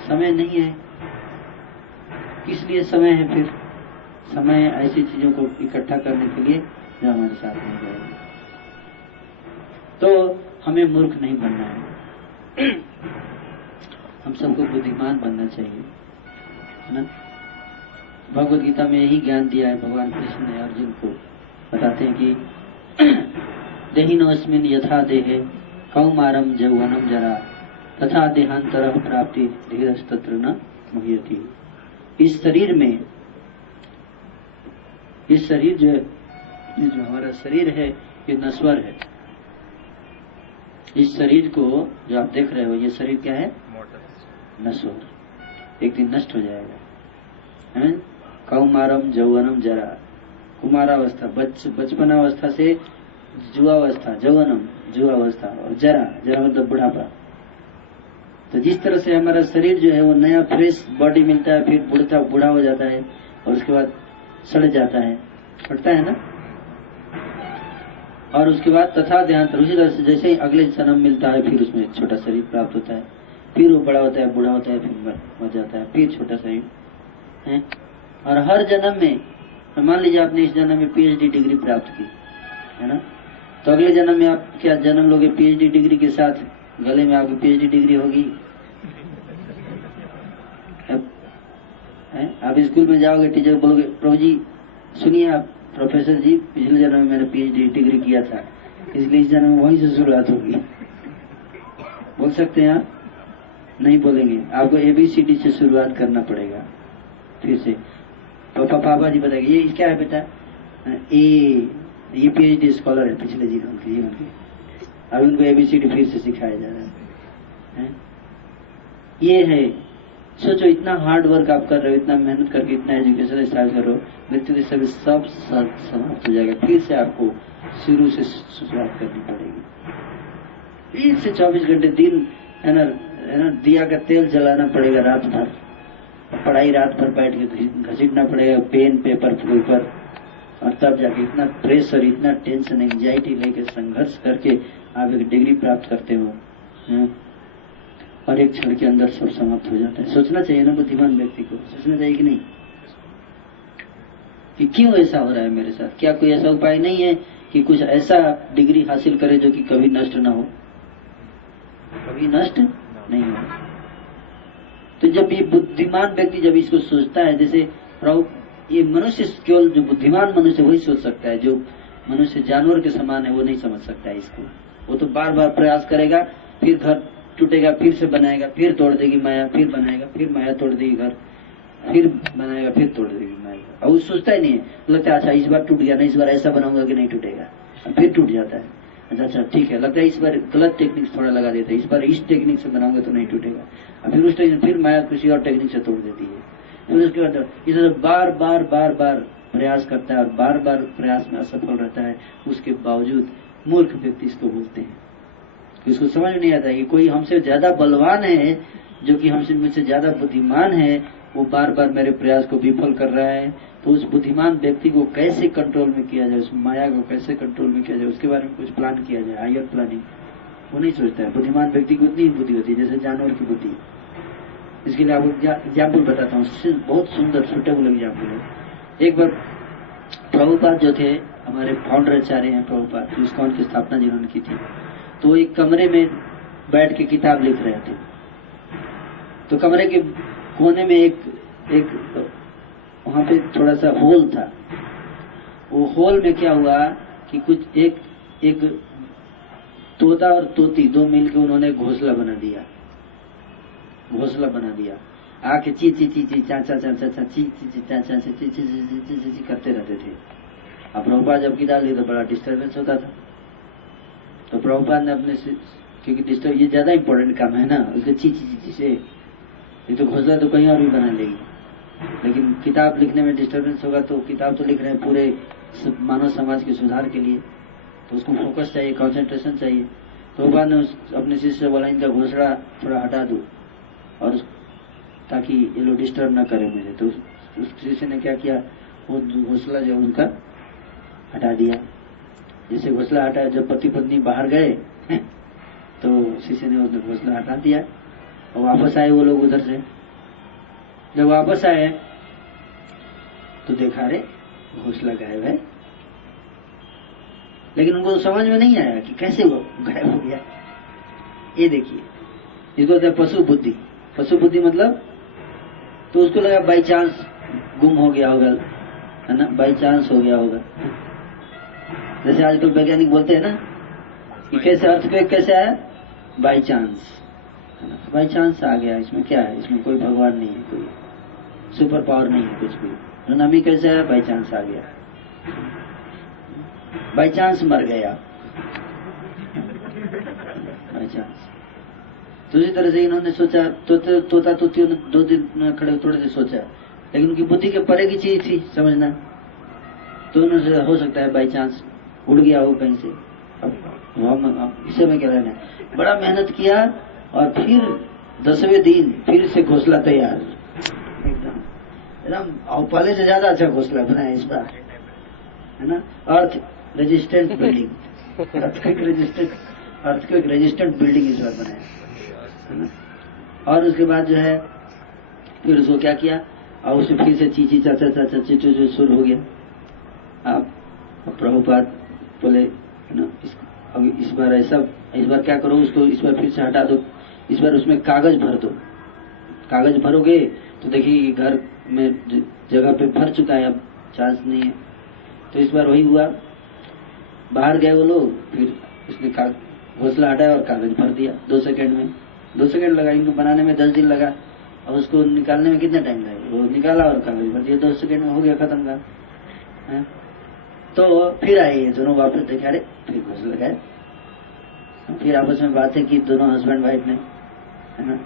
समय नहीं है, किस लिए समय है फिर? समय ऐसी चीजों को इकट्ठा करने के लिए जो हमारे साथ नहीं रहेगा। तो हमें मूर्ख नहीं बनना है, हम सबको बुद्धिमान बनना चाहिए, है ना? भगवद गीता में यही ज्ञान दिया है भगवान कृष्ण ने अर्जुन को। बताते हैं कि देहिनोऽस्मिन् यथा देहे कौमारम यौवनम जरा तथा देहांतरः प्राप्ति धीरस्तत्र न मुह्यति। इस शरीर में, इस शरीर जो हमारा शरीर है ये नश्वर है। इस शरीर को जो आप देख रहे हो, ये शरीर क्या है? नश्वर, एक दिन नष्ट हो जाएगा, है? कौमारम यौवनम जरा, कुमारावस्था, बचपनावस्था से जुआवस्था, यौवनम जुआवस्था, और जरा मतलब बुढ़ापा। तो जिस तरह से हमारा शरीर जो है वो नया फ्रेश बॉडी मिलता है, फिर बूढ़ा हो जाता है और उसके बाद सड़ जाता है, सड़ता है ना? और उसके बाद तथा देहांतर, उसी तरह से जैसे ही अगले जन्म मिलता है फिर उसमें छोटा शरीर प्राप्त होता है, फिर वो बड़ा होता है, बूढ़ा होता है, फिर मर जाता है, फिर छोटा शरीर है। और हर जन्म में, मान लीजिए आपने इस जन्म में पीएचडी डिग्री प्राप्त की, है ना? तो अगले जन्म में आप क्या जन्म लोगे? पीएचडी डिग्री के साथ गले में आपकी पीएचडी डिग्री होगी। आप स्कूल में जाओगे, टीचर बोलोगे प्रभु जी सुनिए आप प्रोफेसर जी, पिछले जन्म में मैंने पीएचडी डिग्री किया था, इसलिए इस जन्म में वहीं से शुरुआत होगी। बोल सकते हैं आप? नहीं बोलेंगे, आपको ABCD से शुरुआत करना पड़ेगा फिर से। पापा जी बताएंगे ये क्या है बेटा? ये पीएचडी स्कॉलर है पिछले जीवन के। अब उनको ABCD फिर से सिखाया जा रहा है। ये है, सोचो इतना हार्ड वर्क आप कर रहे हो, इतना मेहनत करके इतना एजुकेशन स्टार्ट कर रहे हो, मृत्यु के समय सब समाप्त हो जाएगा, फिर से आपको शुरू से शुरुआत करनी पड़ेगी। 1 से 24 घंटे दिन, है ना, दिया का तेल जलाना पड़ेगा रात भर, पढ़ाई रात भर बैठ के घसीटना पड़ेगा पेन पेपर के ऊपर, और तब जाके इतना प्रेशर, इतना टेंशन, एंजाइटी लेके संघर्ष करके आप एक डिग्री प्राप्त करते हो, और एक क्षण के अंदर सब समाप्त हो जाता है। सोचना चाहिए ना, बुद्धिमान व्यक्ति को सोचना चाहिए कि नहीं, कि क्यों ऐसा हो रहा है मेरे साथ? क्या कोई ऐसा उपाय नहीं है कि कुछ ऐसा डिग्री हासिल करे जो कि कभी नष्ट ना हो, कभी नष्ट नहीं हो? तो जब ये बुद्धिमान व्यक्ति जब इसको सोचता है, जैसे प्रभु, ये मनुष्य केवल जो बुद्धिमान मनुष्य वही सोच सकता है, जो मनुष्य जानवर के समान है वो नहीं समझ सकता है इसको। वो तो बार बार प्रयास करेगा, फिर घर टूटेगा, फिर से बनाएगा, फिर तोड़ देगी माया, फिर बनाएगा, फिर माया तोड़ देगी घर, फिर बनाएगा, फिर तोड़ देगी माया। और वो सोचता ही नहीं है, लगता है अच्छा इस बार टूट गया ना, इस बार ऐसा बनाऊंगा कि नहीं टूटेगा, फिर टूट जाता है। अच्छा ठीक है, लगता है इस बार गलत टेक्निक थोड़ा लगा देता है, इस बार इस टेक्निक से बनाऊंगा तो नहीं टूटेगा, फिर उस टेक्निक, फिर माया किसी और टेक्निक से तोड़ देती है। उसके बाद इसे बार बार बार बार प्रयास करता है और बार बार प्रयास में असफल रहता है, उसके बावजूद मूर्ख व्यक्ति इसको बोलते हैं। इसको समझ नहीं आता कि कोई हमसे ज्यादा बलवान है, जो कि हमसे मुझसे ज्यादा बुद्धिमान है, वो बार बार मेरे प्रयास को विफल कर रहा है। तो उस बुद्धिमान व्यक्ति को कैसे कंट्रोल में किया जाए, उस माया को कैसे कंट्रोल में किया जाए, उसके बारे में कुछ प्लान किया जाए, हायर प्लानिंग, वो नहीं सोचता है। बुद्धिमान व्यक्ति की उतनी ही बुद्धि होती है जैसे जानवर की बुद्धि। इसके लिए आपको एग्जाम्पल बताता हूँ, बहुत सुंदर सुटेबल एग्जाम्पल है। एक बार प्रभुपाद जो थे, हमारे फाउंडर आचार्य हैं प्रभुपाद, इस्कॉन की स्थापना जिन्होंने की थी, तो एक कमरे में बैठ के किताब लिख रहे थे। तो कमरे के कोने में एक वहां पे थोड़ा सा होल था। वो होल में क्या हुआ कि कुछ एक तोता और तोती दो मिलकर उन्होंने घोंसला बना दिया। आके ची ची ची ची चा चा चा चा चा ची ची ची चा चा ची ची ची ची ची ची करते रहते थे। अब प्रभुपाद जब किताब ली तो बड़ा डिस्टर्बेंस होता था। तो प्रभुपाद ने अपने से, क्योंकि डिस्टर्ब ये ज्यादा इंपॉर्टेंट काम है ना, उसके ची ची ची ची से ये तो घोंसला तो कहीं और भी बना लेगी, लेकिन किताब लिखने में डिस्टर्बेंस होगा। तो किताब तो लिख रहे हैं पूरे मानव समाज के सुधार के लिए, तो उसको फोकस चाहिए, कंसंट्रेशन चाहिए। तो बाद ने अपने शिष्य से बोला इनका घोंसला थोड़ा हटा दो, और ताकि ये लोग डिस्टर्ब न करे मुझे। तो उस शिष्य ने क्या किया, वो घोंसला जो उनका हटा दिया। जैसे घोंसला हटा, जब पति पत्नी बाहर गए तो शिष्य ने उसने घोंसला हटा दिया और वापस आए वो लोग उधर से। जब वापस आए तो देखा रे घोंसला गायब है, लेकिन उनको समझ में नहीं आया कि कैसे वो गायब हो गया। ये देखिए, इसको कहते हैं पशु बुद्धि। पशु बुद्धि मतलब, तो उसको लगा बाई चांस गुम हो गया होगा, है ना, बाई चांस हो गया होगा। जैसे आजकल वैज्ञानिक बोलते हैं ना कि कैसे अर्थक्वेक कैसे आया, बाई चांस, है ना, बाई चांस आ गया। इसमें क्या है, इसमें कोई भगवान नहीं है, कोई सुपर पावर नहीं है कुछ भी। सुनामी कैसे आया, बाई चांस आ गया, बाई चांस मर गया, बाई चांस। तो इसी तरह से इन्होंने सोचा, तोता तोतियों ने 2 दिन खड़े थोड़े से सोचा, लेकिन उनकी बुद्धि के परे की चीज थी समझना। तो उन्होंने हो सकता है बाई चांस उड़ गया हो कहीं से। अब इसे में क्या रहना है, बड़ा मेहनत किया और फिर 10वें दिन फिर से घोंसला तैयार, एकदम और पहले से ज्यादा अच्छा घोंसला बनाया इस बार, है ना। Earth resistant building, earthquake resistant building इस बार बनाया, है ना। और उसके बाद जो है फिर उसको क्या किया, और उसे फिर से चीची चाचा चाचा चीचू शुरू हो गया। आप प्रभुपाद बोले, है ना, अभी इस बार क्या करो, उसको इस बार फिर से हटा दो, इस बार उसमें कागज भर दो। कागज भरोगे तो देखिए घर में जगह पे भर चुका है, अब चांस नहीं है। तो इस बार वही हुआ, बाहर गए वो लोग, फिर उसने घोंसला हटाया और कागज भर दिया 2 सेकंड में। 2 सेकंड लगा, इनको बनाने में 10 दिन लगा, और उसको निकालने में कितना टाइम लगा, वो निकाला और कागज भर दिया, 2 सेकंड में हो गया खत्म का। तो फिर आए ये दोनों वापस, देखा रे फिर घोंसला लगाए, फिर आपस में बातें की दोनों हस्बैंड वाइफ ने, है ना।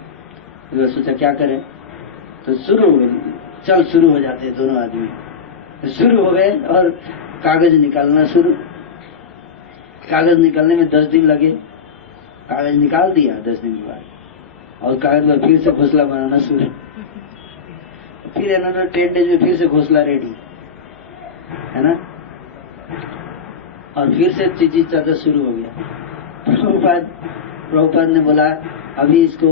तो सोचा क्या करें, तो शुरू हो जाते दोनों आदमी, शुरू हो गए और कागज निकालना शुरू। कागज निकालने में 10 दिन लगे, कागज निकाल दिया 10 दिन के बाद, और कागज पर फिर से घोंसला बनाना शुरू। फिर इन्होंने 10 डेज में फिर से घोंसला रेडी, है ना, और फिर से चीची चाचा शुरू हो गया। प्रभुपाद ने बोला अभी इसको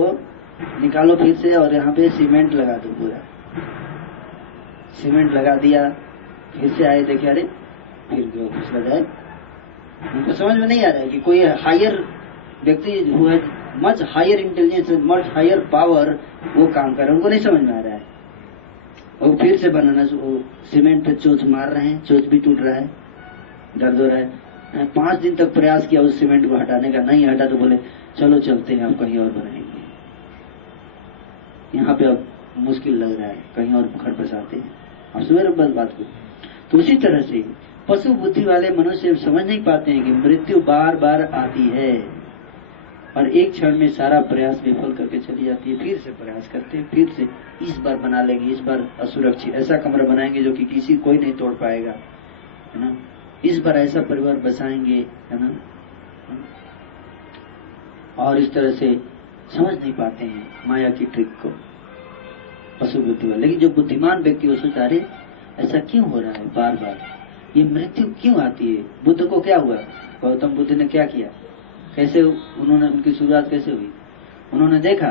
निकालो फिर से, और यहाँ पे सीमेंट लगा दो, पूरा सीमेंट लगा दिया। फिर से आए, देखे अरे फिर घोंसला गायब। उनको समझ में नहीं आ रहा है कि कोई हायर व्यक्ति हुआ है, much higher intelligence, much higher power, वो काम कर रहा है, उनको नहीं समझ में आ रहा है। और फिर से बनाना, सीमेंट पे चोंच मार रहे हैं, चोंच भी टूट रहा है, दर्द हो रहा है। 5 दिन तक प्रयास किया उस सीमेंट को हटाने का, नहीं हटा तो बोले चलो चलते हैं, अब कहीं और बनाएंगे, यहाँ पे अब मुश्किल लग रहा है, कहीं और घर बसाते हैं। अब सवेरे बस बात को। तो उसी तरह से पशु बुद्धि वाले मनुष्य समझ नहीं पाते हैं कि मृत्यु बार बार आती है, और एक क्षण में सारा प्रयास विफल करके चली जाती है। फिर से प्रयास करते हैं, फिर से इस बार बना लेंगे, इस बार असुरक्षित ऐसा कमरा बनाएंगे जो कि किसी कोई नहीं तोड़ पाएगा, है ना। इस बार ऐसा परिवार बसाएंगे, है ना। और इस तरह से समझ नहीं पाते हैं माया की ट्रिक को, पशु बुद्धि वाले। लेकिन जो बुद्धिमान व्यक्ति वो सोचता है, ऐसा क्यों हो रहा है बार बार, ये मृत्यु क्यों आती है। बुद्ध को क्या हुआ, गौतम बुद्ध ने क्या किया, कैसे उन्होंने, उनकी शुरुआत कैसे हुई। उन्होंने देखा,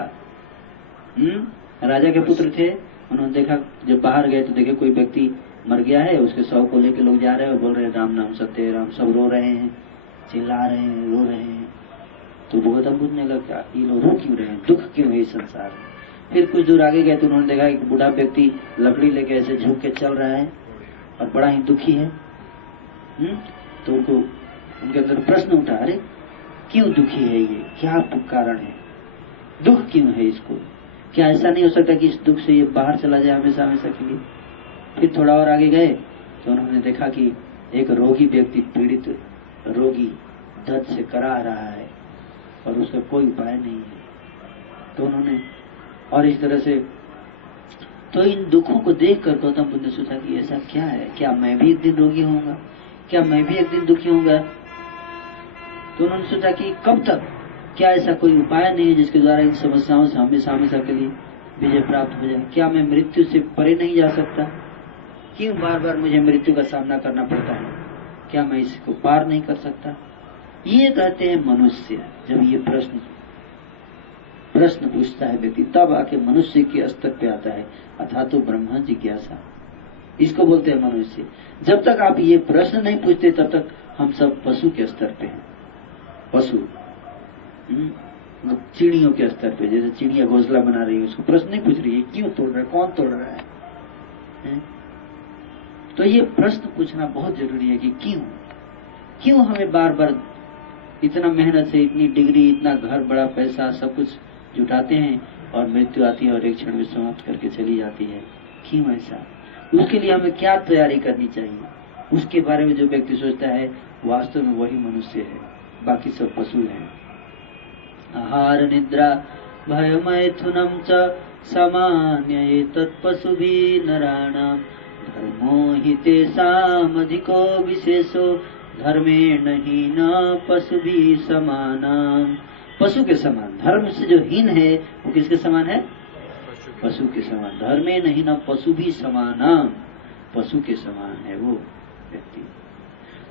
राजा के पुत्र थे, उन्होंने देखा, जब बाहर गए तो देखे कोई व्यक्ति मर गया है, उसके शव को लेके लोग जा रहे हैं और बोल रहे हैं राम नाम सत्य राम, सब रो रहे हैं, चिल्ला रहे हैं, रो रहे हैं। तो गौतम बुद्ध ने लगा ये लोग रो क्यों रहे हैं, दुख क्यों है इस संसार में। फिर कुछ दूर आगे गए तो उन्होंने देखा एक बूढ़ा व्यक्ति लकड़ी लेके ऐसे झुक के चल रहा है और बड़ा ही दुखी है। तो उनको, उनके अंदर प्रश्न उठा, अरे क्यों दुखी है ये, क्या कारण है, दुख क्यों है इसको, क्या ऐसा नहीं हो सकता कि इस दुख से ये बाहर चला जाए हमेशा हमेशा के लिए। फिर थोड़ा और आगे गए तो उन्होंने देखा कि एक रोगी व्यक्ति, पीड़ित रोगी दर्द से करा रहा है और उसका कोई उपाय नहीं है। तो उन्होंने, और इस तरह से, तो इन दुखों को देखकर गौतम बुद्ध ने सोचा कि ऐसा क्या है, क्या मैं भी एक दिन रोगी होऊंगा, क्या मैं भी एक दिन दुखी होऊंगा। तो उन्होंने सोचा कि कब तक, क्या ऐसा कोई उपाय नहीं है जिसके द्वारा इन समस्याओं से हमेशा हमेशा के लिए विजय प्राप्त हो जाए। क्या मैं मृत्यु से परे नहीं जा सकता, क्यों बार बार मुझे मृत्यु का सामना करना पड़ता है, क्या मैं इसको पार नहीं कर सकता। ये कहते हैं मनुष्य। जब ये प्रश्न पूछता है व्यक्ति, तब आके मनुष्य के स्तर पे आता है, अर्थात तो ब्रह्म जिज्ञासा, इसको बोलते हैं मनुष्य। जब तक आप ये प्रश्न नहीं पूछते तब तक हम सब पशु के स्तर पे हैं। पशु चिड़ियों के स्तर पे, जैसे चिड़िया घोंसला बना रही है, उसको प्रश्न नहीं पूछ रही है क्यों तोड़ रहा है, कौन तोड़ रहा है। तो ये प्रश्न पूछना बहुत जरूरी है कि क्यों हमें बार बार इतना मेहनत से, इतनी डिग्री, इतना घर, बड़ा पैसा, सब कुछ जुटाते हैं और मृत्यु आती है और एक क्षण में समाप्त करके चली जाती है, क्यों ऐसा। उसके लिए हमें क्या तैयारी करनी चाहिए, उसके बारे में जो व्यक्ति सोचता है वास्तव में वही मनुष्य है, बाकी सब पशु हैं। आहार निद्रा भय मैथुनम च सामान्य तत्पशुभिः नराणां धर्मो हि तेषाम् अधिको विशेषो धर्मेण हीन पशुभिः समानाम्। पशु के समान, धर्म से जो हीन है वो किसके समान है, पशु के समान। धर्मेण हीन पशुभिः समानाम्, पशु के समान है वो व्यक्ति।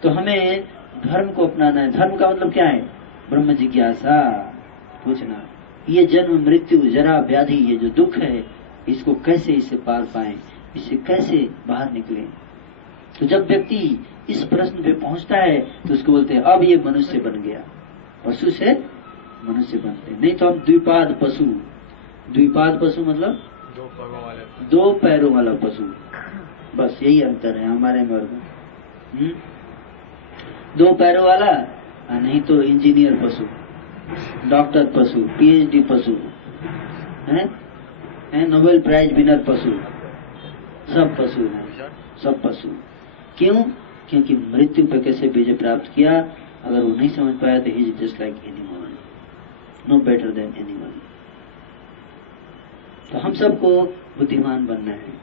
तो हमें धर्म को अपनाना है। धर्म का मतलब क्या है, ब्रह्म जिज्ञासा, पूछना ये जन्म मृत्यु जरा व्याधि, ये जो दुख है, इसको कैसे इससे पार पाएं, इससे कैसे बाहर निकलें। तो जब व्यक्ति इस प्रश्न पे पहुंचता है तो उसको बोलते हैं अब ये मनुष्य बन गया, पशु से मनुष्य बनते हैं। नहीं तो हम द्विपाद पशु, द्विपाद पशु मतलब दो पैरों वाला पशु, बस यही अंतर है हमारे वर्ग में। दो पैरों वाला, नहीं तो इंजीनियर पशु, डॉक्टर पशु, पीएचडी पशु है, नोबेल प्राइज विनर पशु, सब पशु हैं, सब पशु। क्यों? क्योंकि मृत्यु पे कैसे विजय प्राप्त किया, अगर वो नहीं समझ पाया तो he is just like animal, no better than animal. तो हम सबको बुद्धिमान बनना है।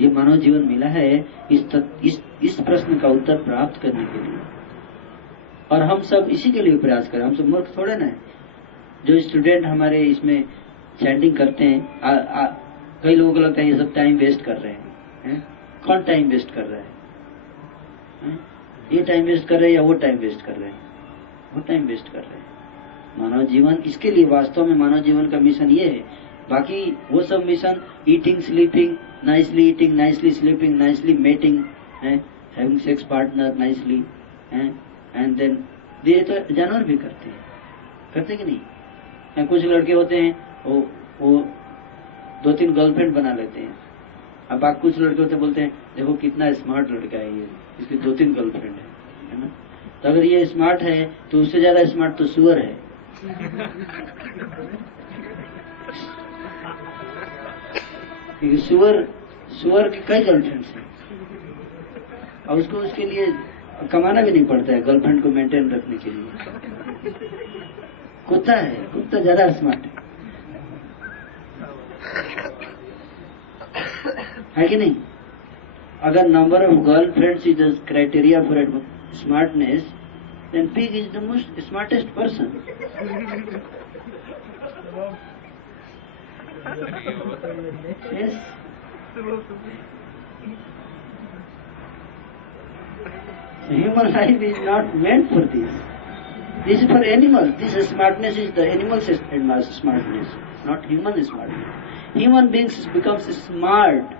ये मानव जीवन मिला है इस प्रश्न का उत्तर प्राप्त करने के लिए, और हम सब इसी के लिए प्रयास करें। हम सब मूर्ख थोड़े ना है। जो स्टूडेंट हमारे इसमें चैंटिंग करते हैं, कई लोगों को लगता है ये सब टाइम वेस्ट कर रहे हैं। कौन टाइम वेस्ट कर रहा है? ये टाइम वेस्ट कर रहे हैं या वो टाइम वेस्ट कर रहे हैं? वो टाइम वेस्ट कर रहे हैं। मानव जीवन इसके लिए, वास्तव में मानव जीवन का मिशन ये है। बाकी वो सब mission, eating, sleeping, nicely eating, nicely sleeping, nicely mating, having sex partner nicely, and then ये तो जानवर भी करते कि नहीं? कुछ लड़के होते हैं वो 2-3 गर्लफ्रेंड बना लेते हैं। अब आप कुछ लड़के होते बोलते हैं देखो कितना स्मार्ट लड़का है ये, इसकी 2-3 गर्लफ्रेंड है ना। तो अगर ये स्मार्ट है तो उससे ज्यादा स्मार्ट तो सुअर है। क्योंकि सुअर की कई गर्लफ्रेंड्स हैं और उसको उसके लिए कमाना भी नहीं पड़ता है गर्लफ्रेंड को मेंटेन रखने के लिए। कुत्ता है, कुत्ता ज्यादा स्मार्ट है कि नहीं? अगर number of girlfriends is the criteria for smartness, then pig is the most smartest person. Yes. So human life is not meant for this. This is for animals. This smartness is the animal's smartness, not human smartness. Human beings becomes smart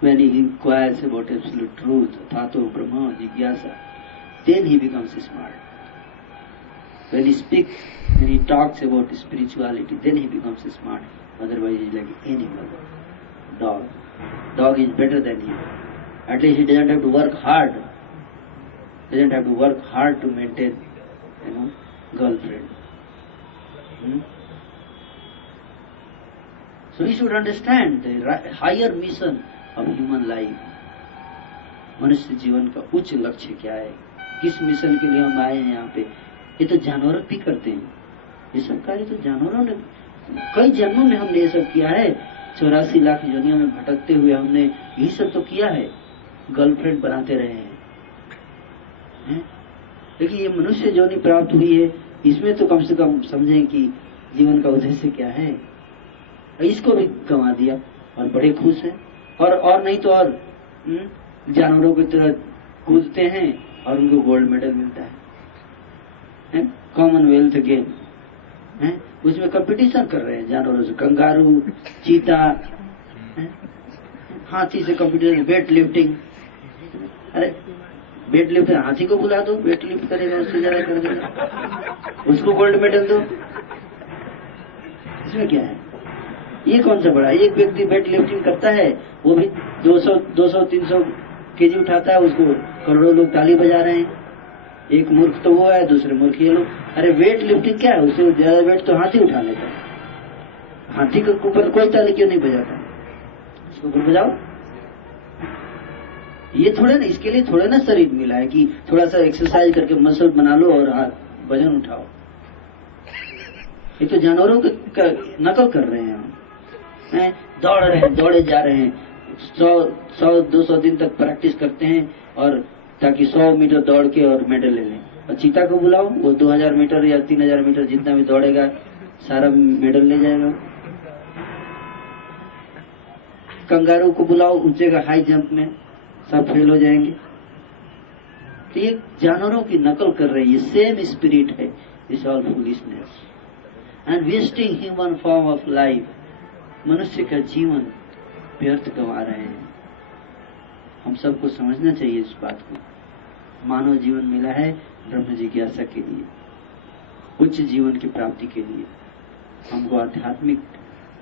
when he inquires about absolute truth, Tato Brahma Jigyasa. Then he becomes smart. When he speaks, when he talks about spirituality, then he becomes smart. Otherwise he is like animal, dog. Dog is better than him. At least he doesn't have to work hard. Doesn't have to work hard to maintain, girlfriend. So we should understand the higher mission of human life. मनुष्य जीवन का उच्च लक्ष्य क्या है, किस mission के लिए हम आए हैं यहाँ पे। ये तो जानवर भी करते हैं, ये सब कार्य तो जानवरों ने कई जन्मों में हमने ये सब किया है। 84 लाख योनियों में भटकते हुए हमने यही सब तो किया है, गर्लफ्रेंड बनाते रहे हैं। लेकिन ये मनुष्य योनि प्राप्त हुई है, इसमें तो कम से कम समझें कि जीवन का उद्देश्य क्या है। इसको भी गंवा दिया और बड़े खुश हैं, और नहीं तो और जानवरों की तरह कूदते हैं और उनको गोल्ड मेडल मिलता है, कॉमनवेल्थ गेम है, उसमें कंपटीशन कर रहे हैं जानवरों से, कंगारू, चीता, हाथी से कंपटीशन, वेट लिफ्टिंग। अरे वेट लिफ्ट, हाथी को बुला दो, वेट लिफ्ट करेगा, उससे ज्यादा कर देगा, उसको गोल्ड मेडल दो, इसमें क्या है? ये कौन सा बड़ा? एक व्यक्ति वेट लिफ्टिंग करता है, वो भी 200-300 केजी उठाता है, उसको करोड़ों लोग ताली बजा रहे हैं। एक मूर्ख तो वो है, दूसरे मूर्ख ये लोग। अरे वेट लिफ्टिंग क्या है? उससे ज्यादा वेट तो हाथी उठा लेता है। हाथी के ऊपर कोई ताली क्यों नहीं बजाता? उसको ऊपर बजाओ। ये थोड़ा ना, इसके लिए थोड़ा ना शरीर मिला है कि थोड़ा सा एक्सरसाइज करके मसल बना लो और हाथ वजन उठाओ। ये तो जानवरों का नकल कर रहे हैं हम। दौड़ रहे हैं, दौड़े जा रहे हैं, 100-200 दिन तक प्रैक्टिस करते हैं और ताकि 100 मीटर दौड़ के और मेडल ले लें। और चीता को बुलाओ, वो 2000 मीटर या 3000 मीटर जितना भी दौड़ेगा सारा मेडल ले जाएगा। कंगारू को बुलाओ, ऊंचे का हाई जंप में सब फेल हो जाएंगे। तो ये जानवरों की नकल कर रहे हैं, ये सेम स्पिरिट है। It's all foolishness and wasting human form of life. मनुष्य का जीवन व्यर्थ गंवा रहे हैं। हम सबको समझना चाहिए इस बात को। मानव जीवन मिला है ब्रह्म जिज्ञासा के लिए, उच्च जीवन की प्राप्ति के लिए। हमको आध्यात्मिक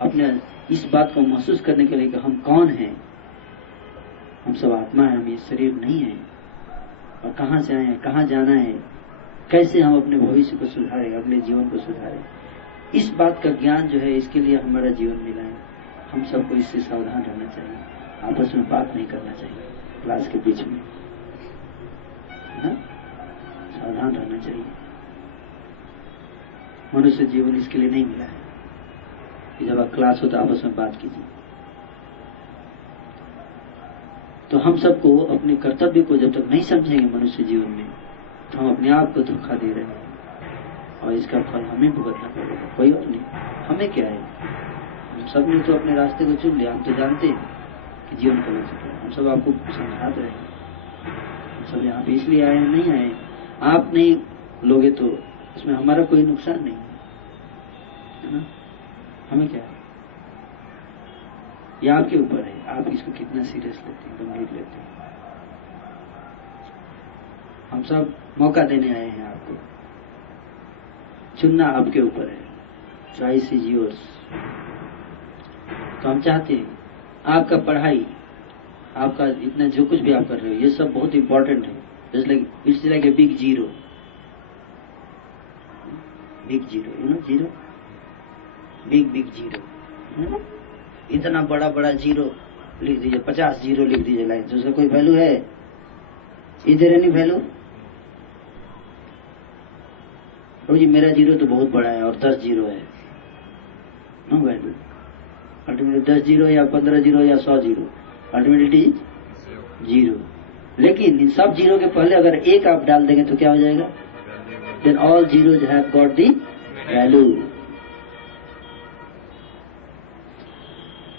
अपने इस बात को महसूस करने के लिए कि हम कौन हैं। हम सब आत्मा है, हम ये शरीर नहीं है। और कहाँ से आए हैं, कहाँ जाना है, कैसे हम अपने भविष्य को सुधारें, अपने जीवन को सुधारें। इस बात का ज्ञान जो है, इसके लिए हमारा जीवन मिला है। हम सबको इससे सावधान रहना चाहिए। आपस में बात नहीं करना चाहिए क्लास के बीच में, है ना? सावधान रहना चाहिए। मनुष्य जीवन इसके लिए नहीं मिला है कि जब आप क्लास हो तो आपस में बात कीजिए। तो हम सबको अपने कर्तव्य को जब तक नहीं समझेंगे मनुष्य जीवन में, तो हम अपने आप को धोखा दे रहे हैं और इसका फल हमें भुगतना पड़ेगा, कोई और नहीं। हमें क्या है? हम सब ने तो अपने रास्ते को चुन लिया। हम तो जानते हैं कि जीवन का लक्ष्य क्या है। हम सब आपको समझाते रहे। हम सब यहाँ पे इसलिए आए हैं, नहीं आए। आप नहीं लोगे तो इसमें हमारा कोई नुकसान नहीं है ना। हमें क्या है? ये आपके ऊपर है, आप इसको कितना सीरियस लेते हैं, गंभीर लेते हैं। हम सब मौका देने आए हैं आपको। चुनना आपके ऊपर है। Choice is yours. तो हम चाहते हैं आपका पढ़ाई, आपका इतना जो कुछ भी आप कर रहे हो, ये सब बहुत इंपॉर्टेंट है। It's like a big zero. Big zero, you know zero, big zero. इतना बड़ा बड़ा जीरो लिख दीजिए, 50 जीरो लिख दीजिए लाइन से, उसका कोई वैल्यू है? Is there any value? तो जी मेरा जीरो तो बहुत बड़ा है और 10 जीरो है, नो वैल्यू। अल्टीमेटली 10 जीरो या 15 जीरो या 100 जीरो, अल्टीमेटली जीरो। लेकिन इन सब जीरो के पहले अगर एक आप डाल देंगे तो क्या हो जाएगा? Then all zeros have got the value.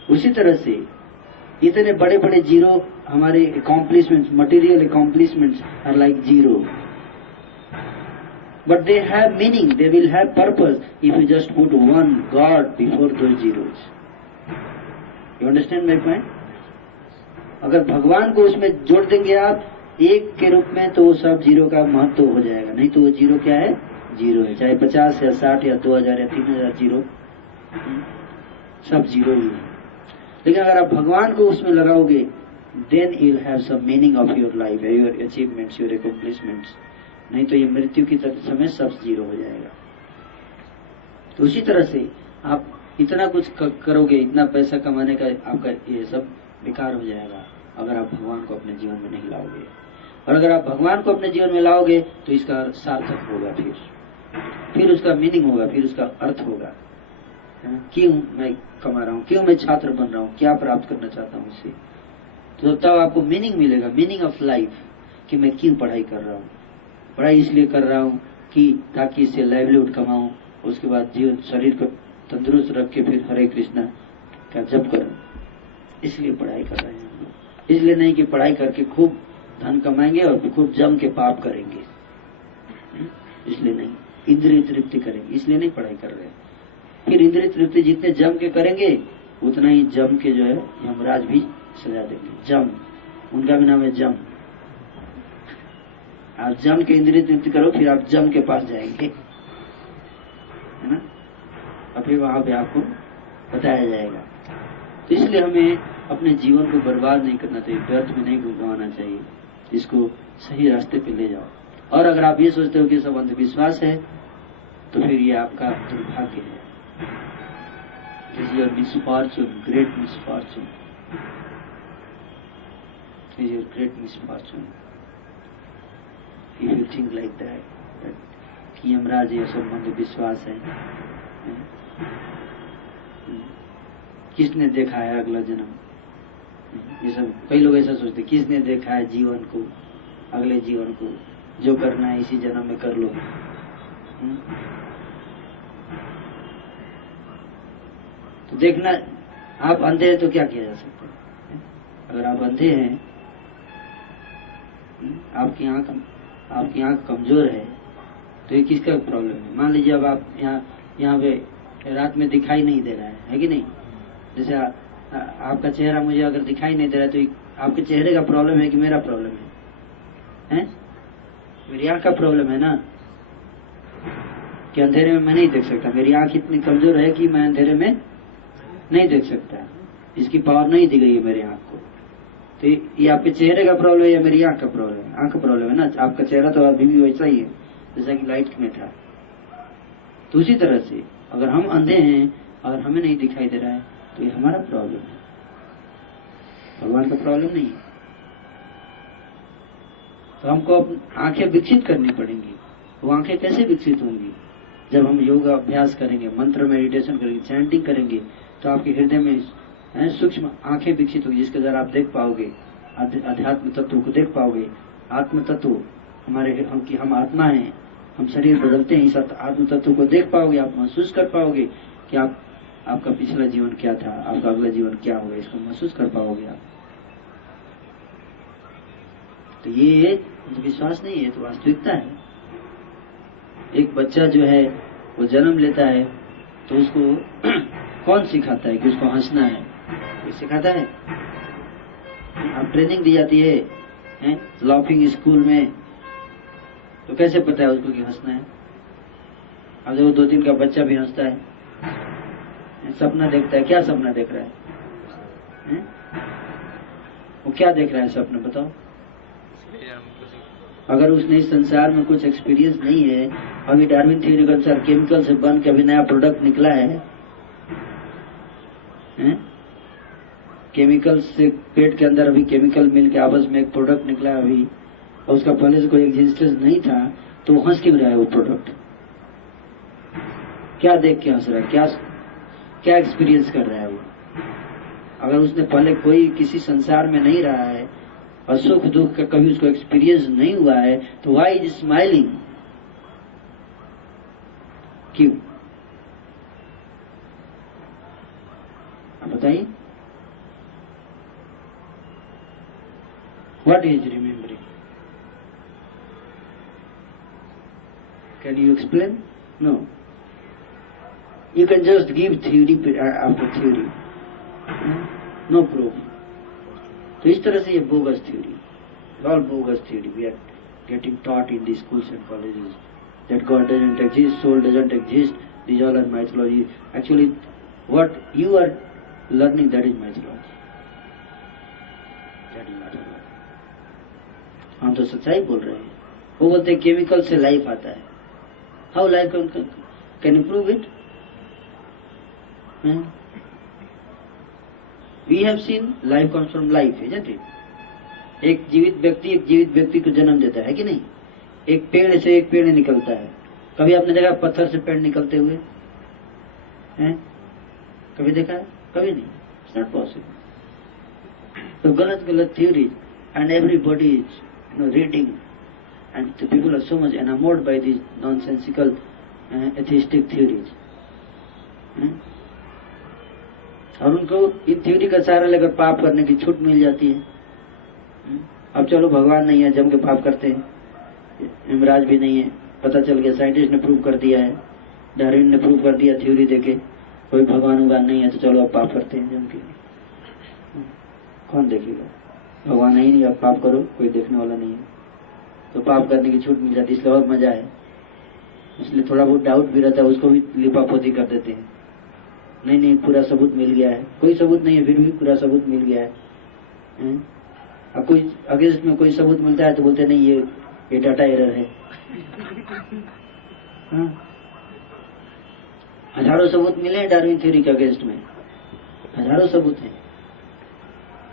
उसी तरह से इतने बड़े बड़े जीरो हमारे accomplishments, material accomplishments are like zero, but they have meaning, they will have purpose if you just put one God before those zeros. You understand my point? अगर भगवान को उसमें जोड़ देंगे आप एक के रूप में तो वो सब जीरो का महत्व हो जाएगा। नहीं तो वो जीरो क्या है? जीरो है। चाहे 50 या 60 या 2000 या 3000 जीरो, सब जीरो ही है। लेकिन अगर आप भगवान को उसमें लगाओगे then you will have some meaning of your life, your achievements, your accomplishments. नहीं तो ये मृत्यु की समय सब जीरो हो जाएगा। तो उसी तरह से आप इतना कुछ करोगे, इतना पैसा कमाने का आपका ये सब बेकार हो जाएगा अगर आप भगवान को अपने जीवन में नहीं लाओगे। और अगर आप भगवान को अपने जीवन में लाओगे तो इसका सार्थक होगा, फिर उसका मीनिंग होगा, फिर उसका अर्थ होगा। क्यों मैं कमा रहा हूँ, क्यों मैं छात्र बन रहा हूँ, क्या प्राप्त करना चाहता हूँ इससे। तो तब आपको मीनिंग मिलेगा, मीनिंग ऑफ लाइफ, कि मैं क्यों पढ़ाई कर रहा हूँ। पढ़ाई इसलिए कर रहा हूँ कि ताकि इससे लाइवलीहुड कमाऊं, उसके बाद जीवन शरीर को तंदुरुस्त रख के फिर हरे कृष्णा का जप करूं, इसलिए पढ़ाई कर रहे हैं। इसलिए नहीं कि पढ़ाई करके खूब धन कमाएंगे और खूब जम के पाप करेंगे, इसलिए नहीं। इंद्रिय तृप्ति करेंगे इसलिए नहीं पढ़ाई कर रहे। फिर इंद्रिय तृप्ति जितने जम के करेंगे उतना ही जम के जो है यमराज भी सजा देंगे। जम, उनका भी नाम है जम। आप जम के इंद्रिय तृप्ति करो, फिर आप जम के पास जाएंगे, है ना, और फिर वहां पे आपको बताया जाएगा। तो इसलिए हमें अपने जीवन को बर्बाद नहीं करना चाहिए, व्यर्थ में नहीं गंवाना चाहिए, इसको सही रास्ते पे ले जाओ। और अगर आप ये सोचते हो कि सब अंधविश्वास है तो फिर ये आपका दुर्भाग्य है। This is your misfortune, great misfortune, is your great misfortune if you think like that कि यमराज ये सब अंधविश्वास है। किसने देखा है अगला जन्म, ये सब कई लोग ऐसा सोचते, किसने देखा है जीवन को, अगले जीवन को, जो करना है इसी जन्म में कर लो। तो देखना, आप अंधे हैं तो क्या किया जा सकता है। अगर आप अंधे हैं, आपकी आंख कमजोर है तो ये किसका प्रॉब्लम है। मान लीजिए अब आप यहाँ पे रात में दिखाई नहीं दे रहा है कि नहीं। जैसे आपका चेहरा मुझे अगर दिखाई नहीं दे रहा है तो आपके चेहरे का प्रॉब्लम है कि मेरा प्रॉब्लम है? मेरी आंख का प्रॉब्लम है ना, कि अंधेरे में मैं नहीं देख सकता। मेरी आंख इतनी कमजोर है कि मैं अंधेरे में नहीं देख सकता, इसकी पावर नहीं दी गई है मेरी आंख को। तो ये आपके चेहरे का प्रॉब्लम है या मेरी आंख का प्रॉब्लम है? आंख का प्रॉब्लम है ना। आपका चेहरा तो अभी भी वैसा ही है जैसा कि लाइट में था। तो उसी तरह से अगर हम अंधे हैं और हमें नहीं दिखाई दे रहा है तो ये हमारा प्रॉब्लम है, भगवान का प्रॉब्लम नहीं है। तो हमको आंखें विकसित करनी पड़ेंगी। वो आंखें कैसे विकसित होंगी? जब हम योगा अभ्यास करेंगे, मंत्र मेडिटेशन करेंगे, चैंटिंग करेंगे, तो आपके हृदय में सूक्ष्म आंखें विकसित होगी, जिसके द्वारा आप देख पाओगे, अध्यात्म तत्व को देख पाओगे। आत्म तत्व हमारे, हम आत्मा हैं, हम शरीर बदलते हैं, इस आत्म तत्व को देख पाओगे, आप महसूस कर पाओगे कि आपका पिछला जीवन क्या था, आपका अगला जीवन क्या होगा, इसको महसूस कर पाओगे आप। तो ये विश्वास नहीं है, तो वास्तविकता है। एक बच्चा जो है वो जन्म लेता है तो उसको कौन सिखाता है कि उसको हंसना है? कोई सिखाता है? अब ट्रेनिंग दी जाती है लाफिंग स्कूल में, तो कैसे पता है उसको कि हंसना है? अब जो 2 दिन का बच्चा भी हंसता है, सपना देखता है। क्या सपना देख रहा है? वो क्या देख रहा है सपना, बताओ? अगर उसने इस संसार में कुछ एक्सपीरियंस नहीं है, अभी डार्विन थ्योरी के अनुसार केमिकल से बन के अभी नया प्रोडक्ट निकला है, केमिकल से पेट के अंदर अभी केमिकल मिल के आपस में एक प्रोडक्ट निकला अभी, और उसका पहले से कोई एग्जिस्टेंस नहीं था, तो हंस क्यों रहा है वो प्रोडक्ट? क्या देख के हंस रहा है, क्या क्या एक्सपीरियंस कर रहा है वो। अगर उसने पहले कोई किसी संसार में नहीं रहा है और सुख दुख का कभी उसको एक्सपीरियंस नहीं हुआ है, तो व्हाई इज स्माइलिंग? क्यों? आप बताइए। What is remembering? Can you explain? No, you can just give theory after theory, no proof. तो इस तरह से ये bogus theory, all bogus theory we are getting taught in the schools and colleges, that God doesn't exist, soul doesn't exist, these all are mythology. Actually what you are learning, that is mythology, that is not Allah. हम तो सच्चाई बोल रहे हैं। वो बोलते हैं chemical से लाइफ आता है। How life can you prove it? We have seen life comes from life, isn't it? एक जीवित व्यक्ति को जन्म देता है कि नहीं? एक पेड़ से एक पेड़ निकलता है। कभी आपने देखा पत्थर से पेड़ निकलते हुए? हैं? कभी देखा है? कभी नहीं। It's not possible. तो गलत theory, and everybody is reading, and the people are so much enamored by these nonsensical atheistic theories. और उनको इन थ्योरी का सहारा लेकर पाप करने की छूट मिल जाती है। अब चलो भगवान नहीं है, जम के पाप करते हैं, यमराज भी नहीं है, पता चल गया, साइंटिस्ट ने प्रूव कर दिया है, डार्विन ने प्रूव कर दिया थ्योरी देके कोई भगवान उगान नहीं है, तो चलो अब पाप करते हैं जम के। कौन देखेगा? भगवान है ही नहीं, अब पाप करो, कोई देखने वाला नहीं है, तो पाप करने की छूट मिल जाती है, इसलिए और मजा है। इसलिए थोड़ा बहुत डाउट भी रहता है, उसको भी लिपापोती कर देते हैं। नहीं पूरा सबूत मिल गया है, कोई सबूत नहीं है फिर भी पूरा सबूत मिल गया है। अब कोई अगेंस्ट में कोई सबूत मिलता है तो बोलते नहीं ये डाटा एरर है। हजारों सबूत मिले हैं डार्विन थ्योरी के अगेंस्ट में, हजारों सबूत हैं,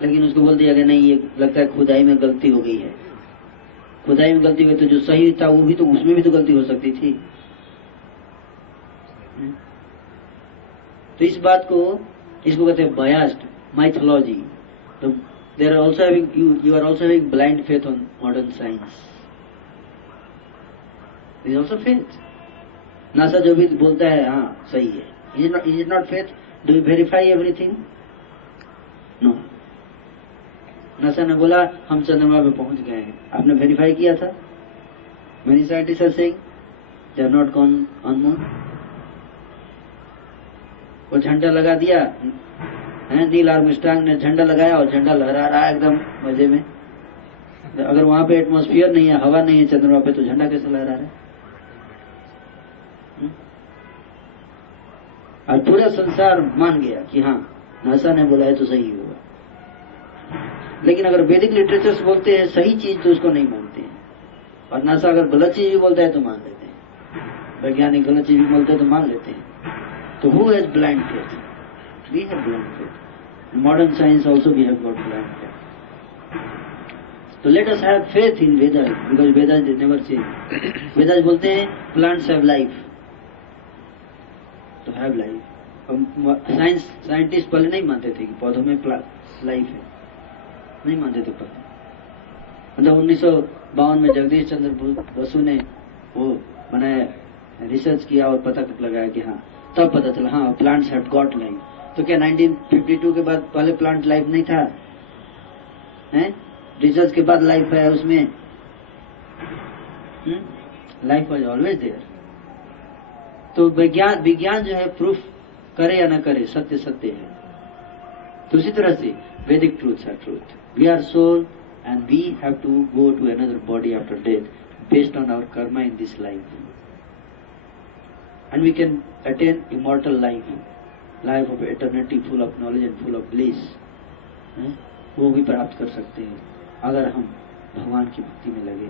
लेकिन उसको बोल दिया गया नहीं, ये लगता है खुदाई में गलती हो गई है। खुदाई में गलती हुई तो जो सही था वो भी तो, उसमें भी तो गलती हो सकती थी। तो इस बात को, इसको कहते हैं बायस्ड माइथोलॉजी। तो there are also having, you are also having blind faith on modern science. Is also faith. NASA जो भी बोलता है हाँ सही है, is it not faith? Do you verify everything? No. NASA ने बोला हम चंद्रमा पे पहुंच गए हैं, आपने वेरीफाई किया था? Many scientist are saying they have not gone on moon. वो झंडा लगा दिया है, नील आर्मस्ट्रांग ने झंडा लगाया और झंडा लहरा रहा है एकदम मजे में। अगर वहां पे एटमॉस्फेयर नहीं है, हवा नहीं है चंद्रमा पे, तो झंडा कैसे लहरा रहा है? और पूरा संसार मान गया कि हाँ नासा ने बोला है तो सही होगा। लेकिन अगर वैदिक लिटरेचर्स बोलते हैं सही चीज तो उसको नहीं मानते हैं, और नासा अगर गलत चीज भी बोलता है तो मान लेते हैं। वैज्ञानिक गलत चीज भी बोलते हैं तो मान लेते हैं। तो who has blind faith? We have blind faith. In modern science also we have got blind faith. So let us have faith in Vedas, because Vedas never change. Vedas बोलते हैं plants have life. तो have life. Scientist पहले नहीं मानते थे कि पौधों में लाइफ है, नहीं मानते थे पहले। मतलब 1952 में जगदीश चंद्र बसु ने वो बनाया, रिसर्च किया और पता लगाया कि हाँ, तब पता चला हाँ प्लांट्स हैव गॉट लाइफ। तो क्या 1952 के बाद पहले प्लांट लाइफ नहीं था? हैं? रिसर्च के बाद लाइफ है उसमें। Life was always there. तो विज्ञान जो है प्रूफ करे या न करे, सत्य सत्य है। तो उसी तरह से Vedic truths are truth. We are soul and we have to go to another body after death based on our karma in this life, and we can attain immortal life, life of eternity, full of knowledge and full of bliss. वो भी प्राप्त कर सकते हैं अगर हम भगवान की भक्ति में लगे,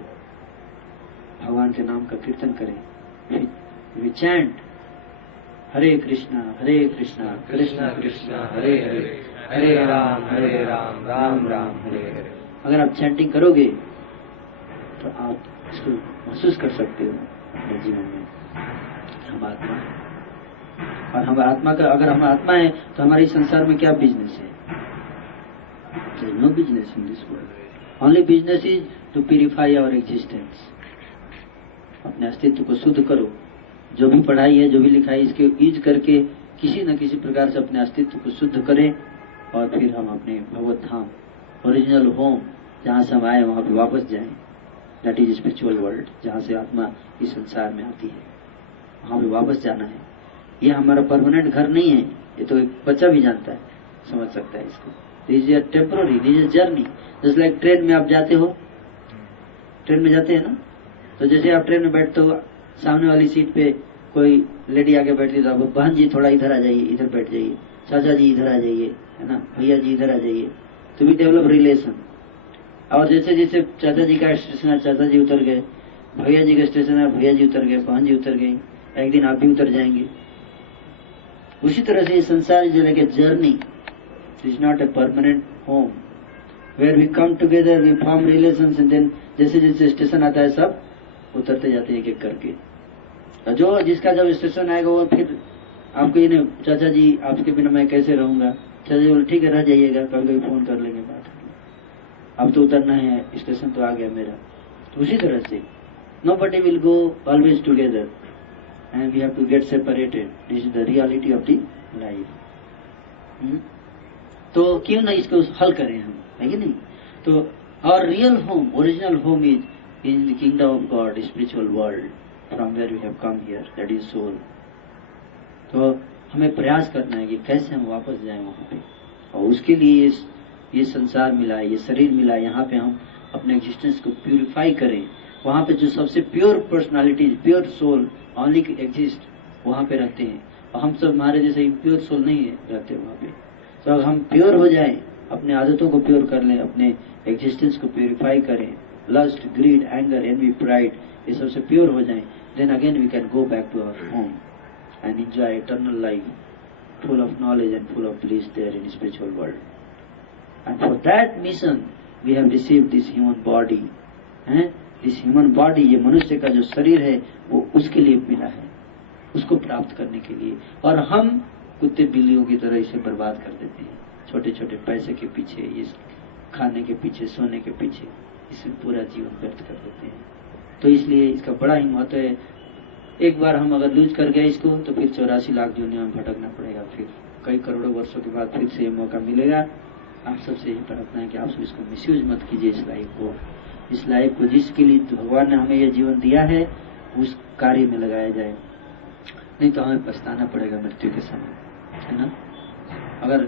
भगवान के नाम का कीर्तन करें। We chant हरे कृष्णा कृष्णा कृष्णा हरे हरे, हरे राम राम राम हरे हरे। अगर आप चैंटिंग करोगे तो आप इसको महसूस कर सकते हो अपने जीवन में। हम आत्मा और हम आत्मा का, अगर हम आत्मा है तो हमारे इस संसार में क्या बिजनेस है? No business in this world. Only business is to purify our existence. अपने अस्तित्व को शुद्ध करो। जो भी पढ़ाई है, जो भी लिखाई, इसके यूज करके किसी न किसी प्रकार से अपने अस्तित्व को शुद्ध करें और फिर हम अपने भगवत धाम, ओरिजिनल होम, जहाँ से हम आए वहाँ पे वापस जाएं। दैट इज स्पिरिचुअल वर्ल्ड, जहाँ से आत्मा इस संसार में आती है, वहाँ पे वापस जाना है। ये हमारा परमानेंट घर नहीं है, ये तो एक बच्चा भी जानता है, समझ सकता है इसको। This is a temporary, this is journey. जैसे लाइक ट्रेन में आप जाते हो, ट्रेन में जाते हैं ना, तो जैसे आप ट्रेन में बैठते हो, सामने वाली सीट पे कोई लेडी आके बैठती तो बहन जी थोड़ा इधर आ जाइए, इधर बैठ जाइए, चाचा जी इधर आ जाइए, है ना, भैया जी इधर आ जाइए, तो भी डेवलप रिलेशन। और जैसे जैसे चाचा जी का स्टेशन है, चाचा जी उतर गए, भैया जी का स्टेशन है, भैया जी उतर गए, बहन जी उतर गई, एक दिन आप भी उतर जाएंगे। उसी तरह से संसार is like a journey, it is not a permanent home where we come together, we form relations and then जैसे जैसे स्टेशन आता है सब उतरते जाते हैं एक एक करके। जो जिसका जब स्टेशन आएगा वो फिर आपको ये नहीं, चाचा जी आपके बिना मैं कैसे रहूंगा, चाचा जी बोले ठीक है रह जाइएगा, कभी कभी फोन कर लेंगे, बात कर लेंगे, अब तो उतरना है, स्टेशन तो आ गया मेरा। तो उसी तरह से nobody will go always together and we have to get separated. This is the reality of the life. तो क्यों ना इसको हल करें हम, है कि नहीं? तो our real home, original home is in the kingdom of God, spiritual world, from where we have come here, that is soul. तो हमें प्रयास करना है कि कैसे हम वापस जाएं वहाँ पे, और उसके लिए ये संसार मिला है, ये शरीर मिला है, यहाँ पे हम अपने एग्जिस्टेंस को प्यूरिफाई करें। वहाँ पे जो सबसे pure personalities, pure soul only exist, वहाँ पे रहते हैं। और हम सब हमारे जैसे इम्प्योर सोल नहीं है रहते वहाँ पे। तो अगर हम प्योर हो जाएं, अपने आदतों को प्योर कर लें, अपने एग्जिस्टेंस को प्योरिफाई करें, lust, greed, anger, envy, pride, ये सबसे प्योर हो जाएं, then again we can go back to our home and enjoy eternal life, full of knowledge and full of bliss there in spiritual world. And for that mission, we have received this human body. This human body, ये मनुष्य का जो शरीर है, वो उसके लिए मिला है, उसको प्राप्त करने के लिए। और हम कुत्ते बिल्लियों की तरह इसे बर्बाद कर देते हैं, छोटे छोटे पैसे के पीछे, ये खाने के पीछे, सोने के पीछे, इसे पूरा जीवन व्यर्थ कर देते हैं। तो इसलिए इसका बड़ा ही महत्व है। एक बार हम अगर लूज कर गए इसको, तो फिर 84 लाख दुनिया में भटकना पड़ेगा, फिर कई करोड़ों वर्षों के बाद फिर से ये मौका मिलेगा। आप सबसे यही प्रार्थना है कि आप सब इसको मिसयूज मत कीजिए, इस लाइफ को जिसके लिए भगवान ने हमें यह जीवन दिया है उस कार्य में लगाया जाए, नहीं तो हमें पछताना पड़ेगा मृत्यु के समय, है ना। अगर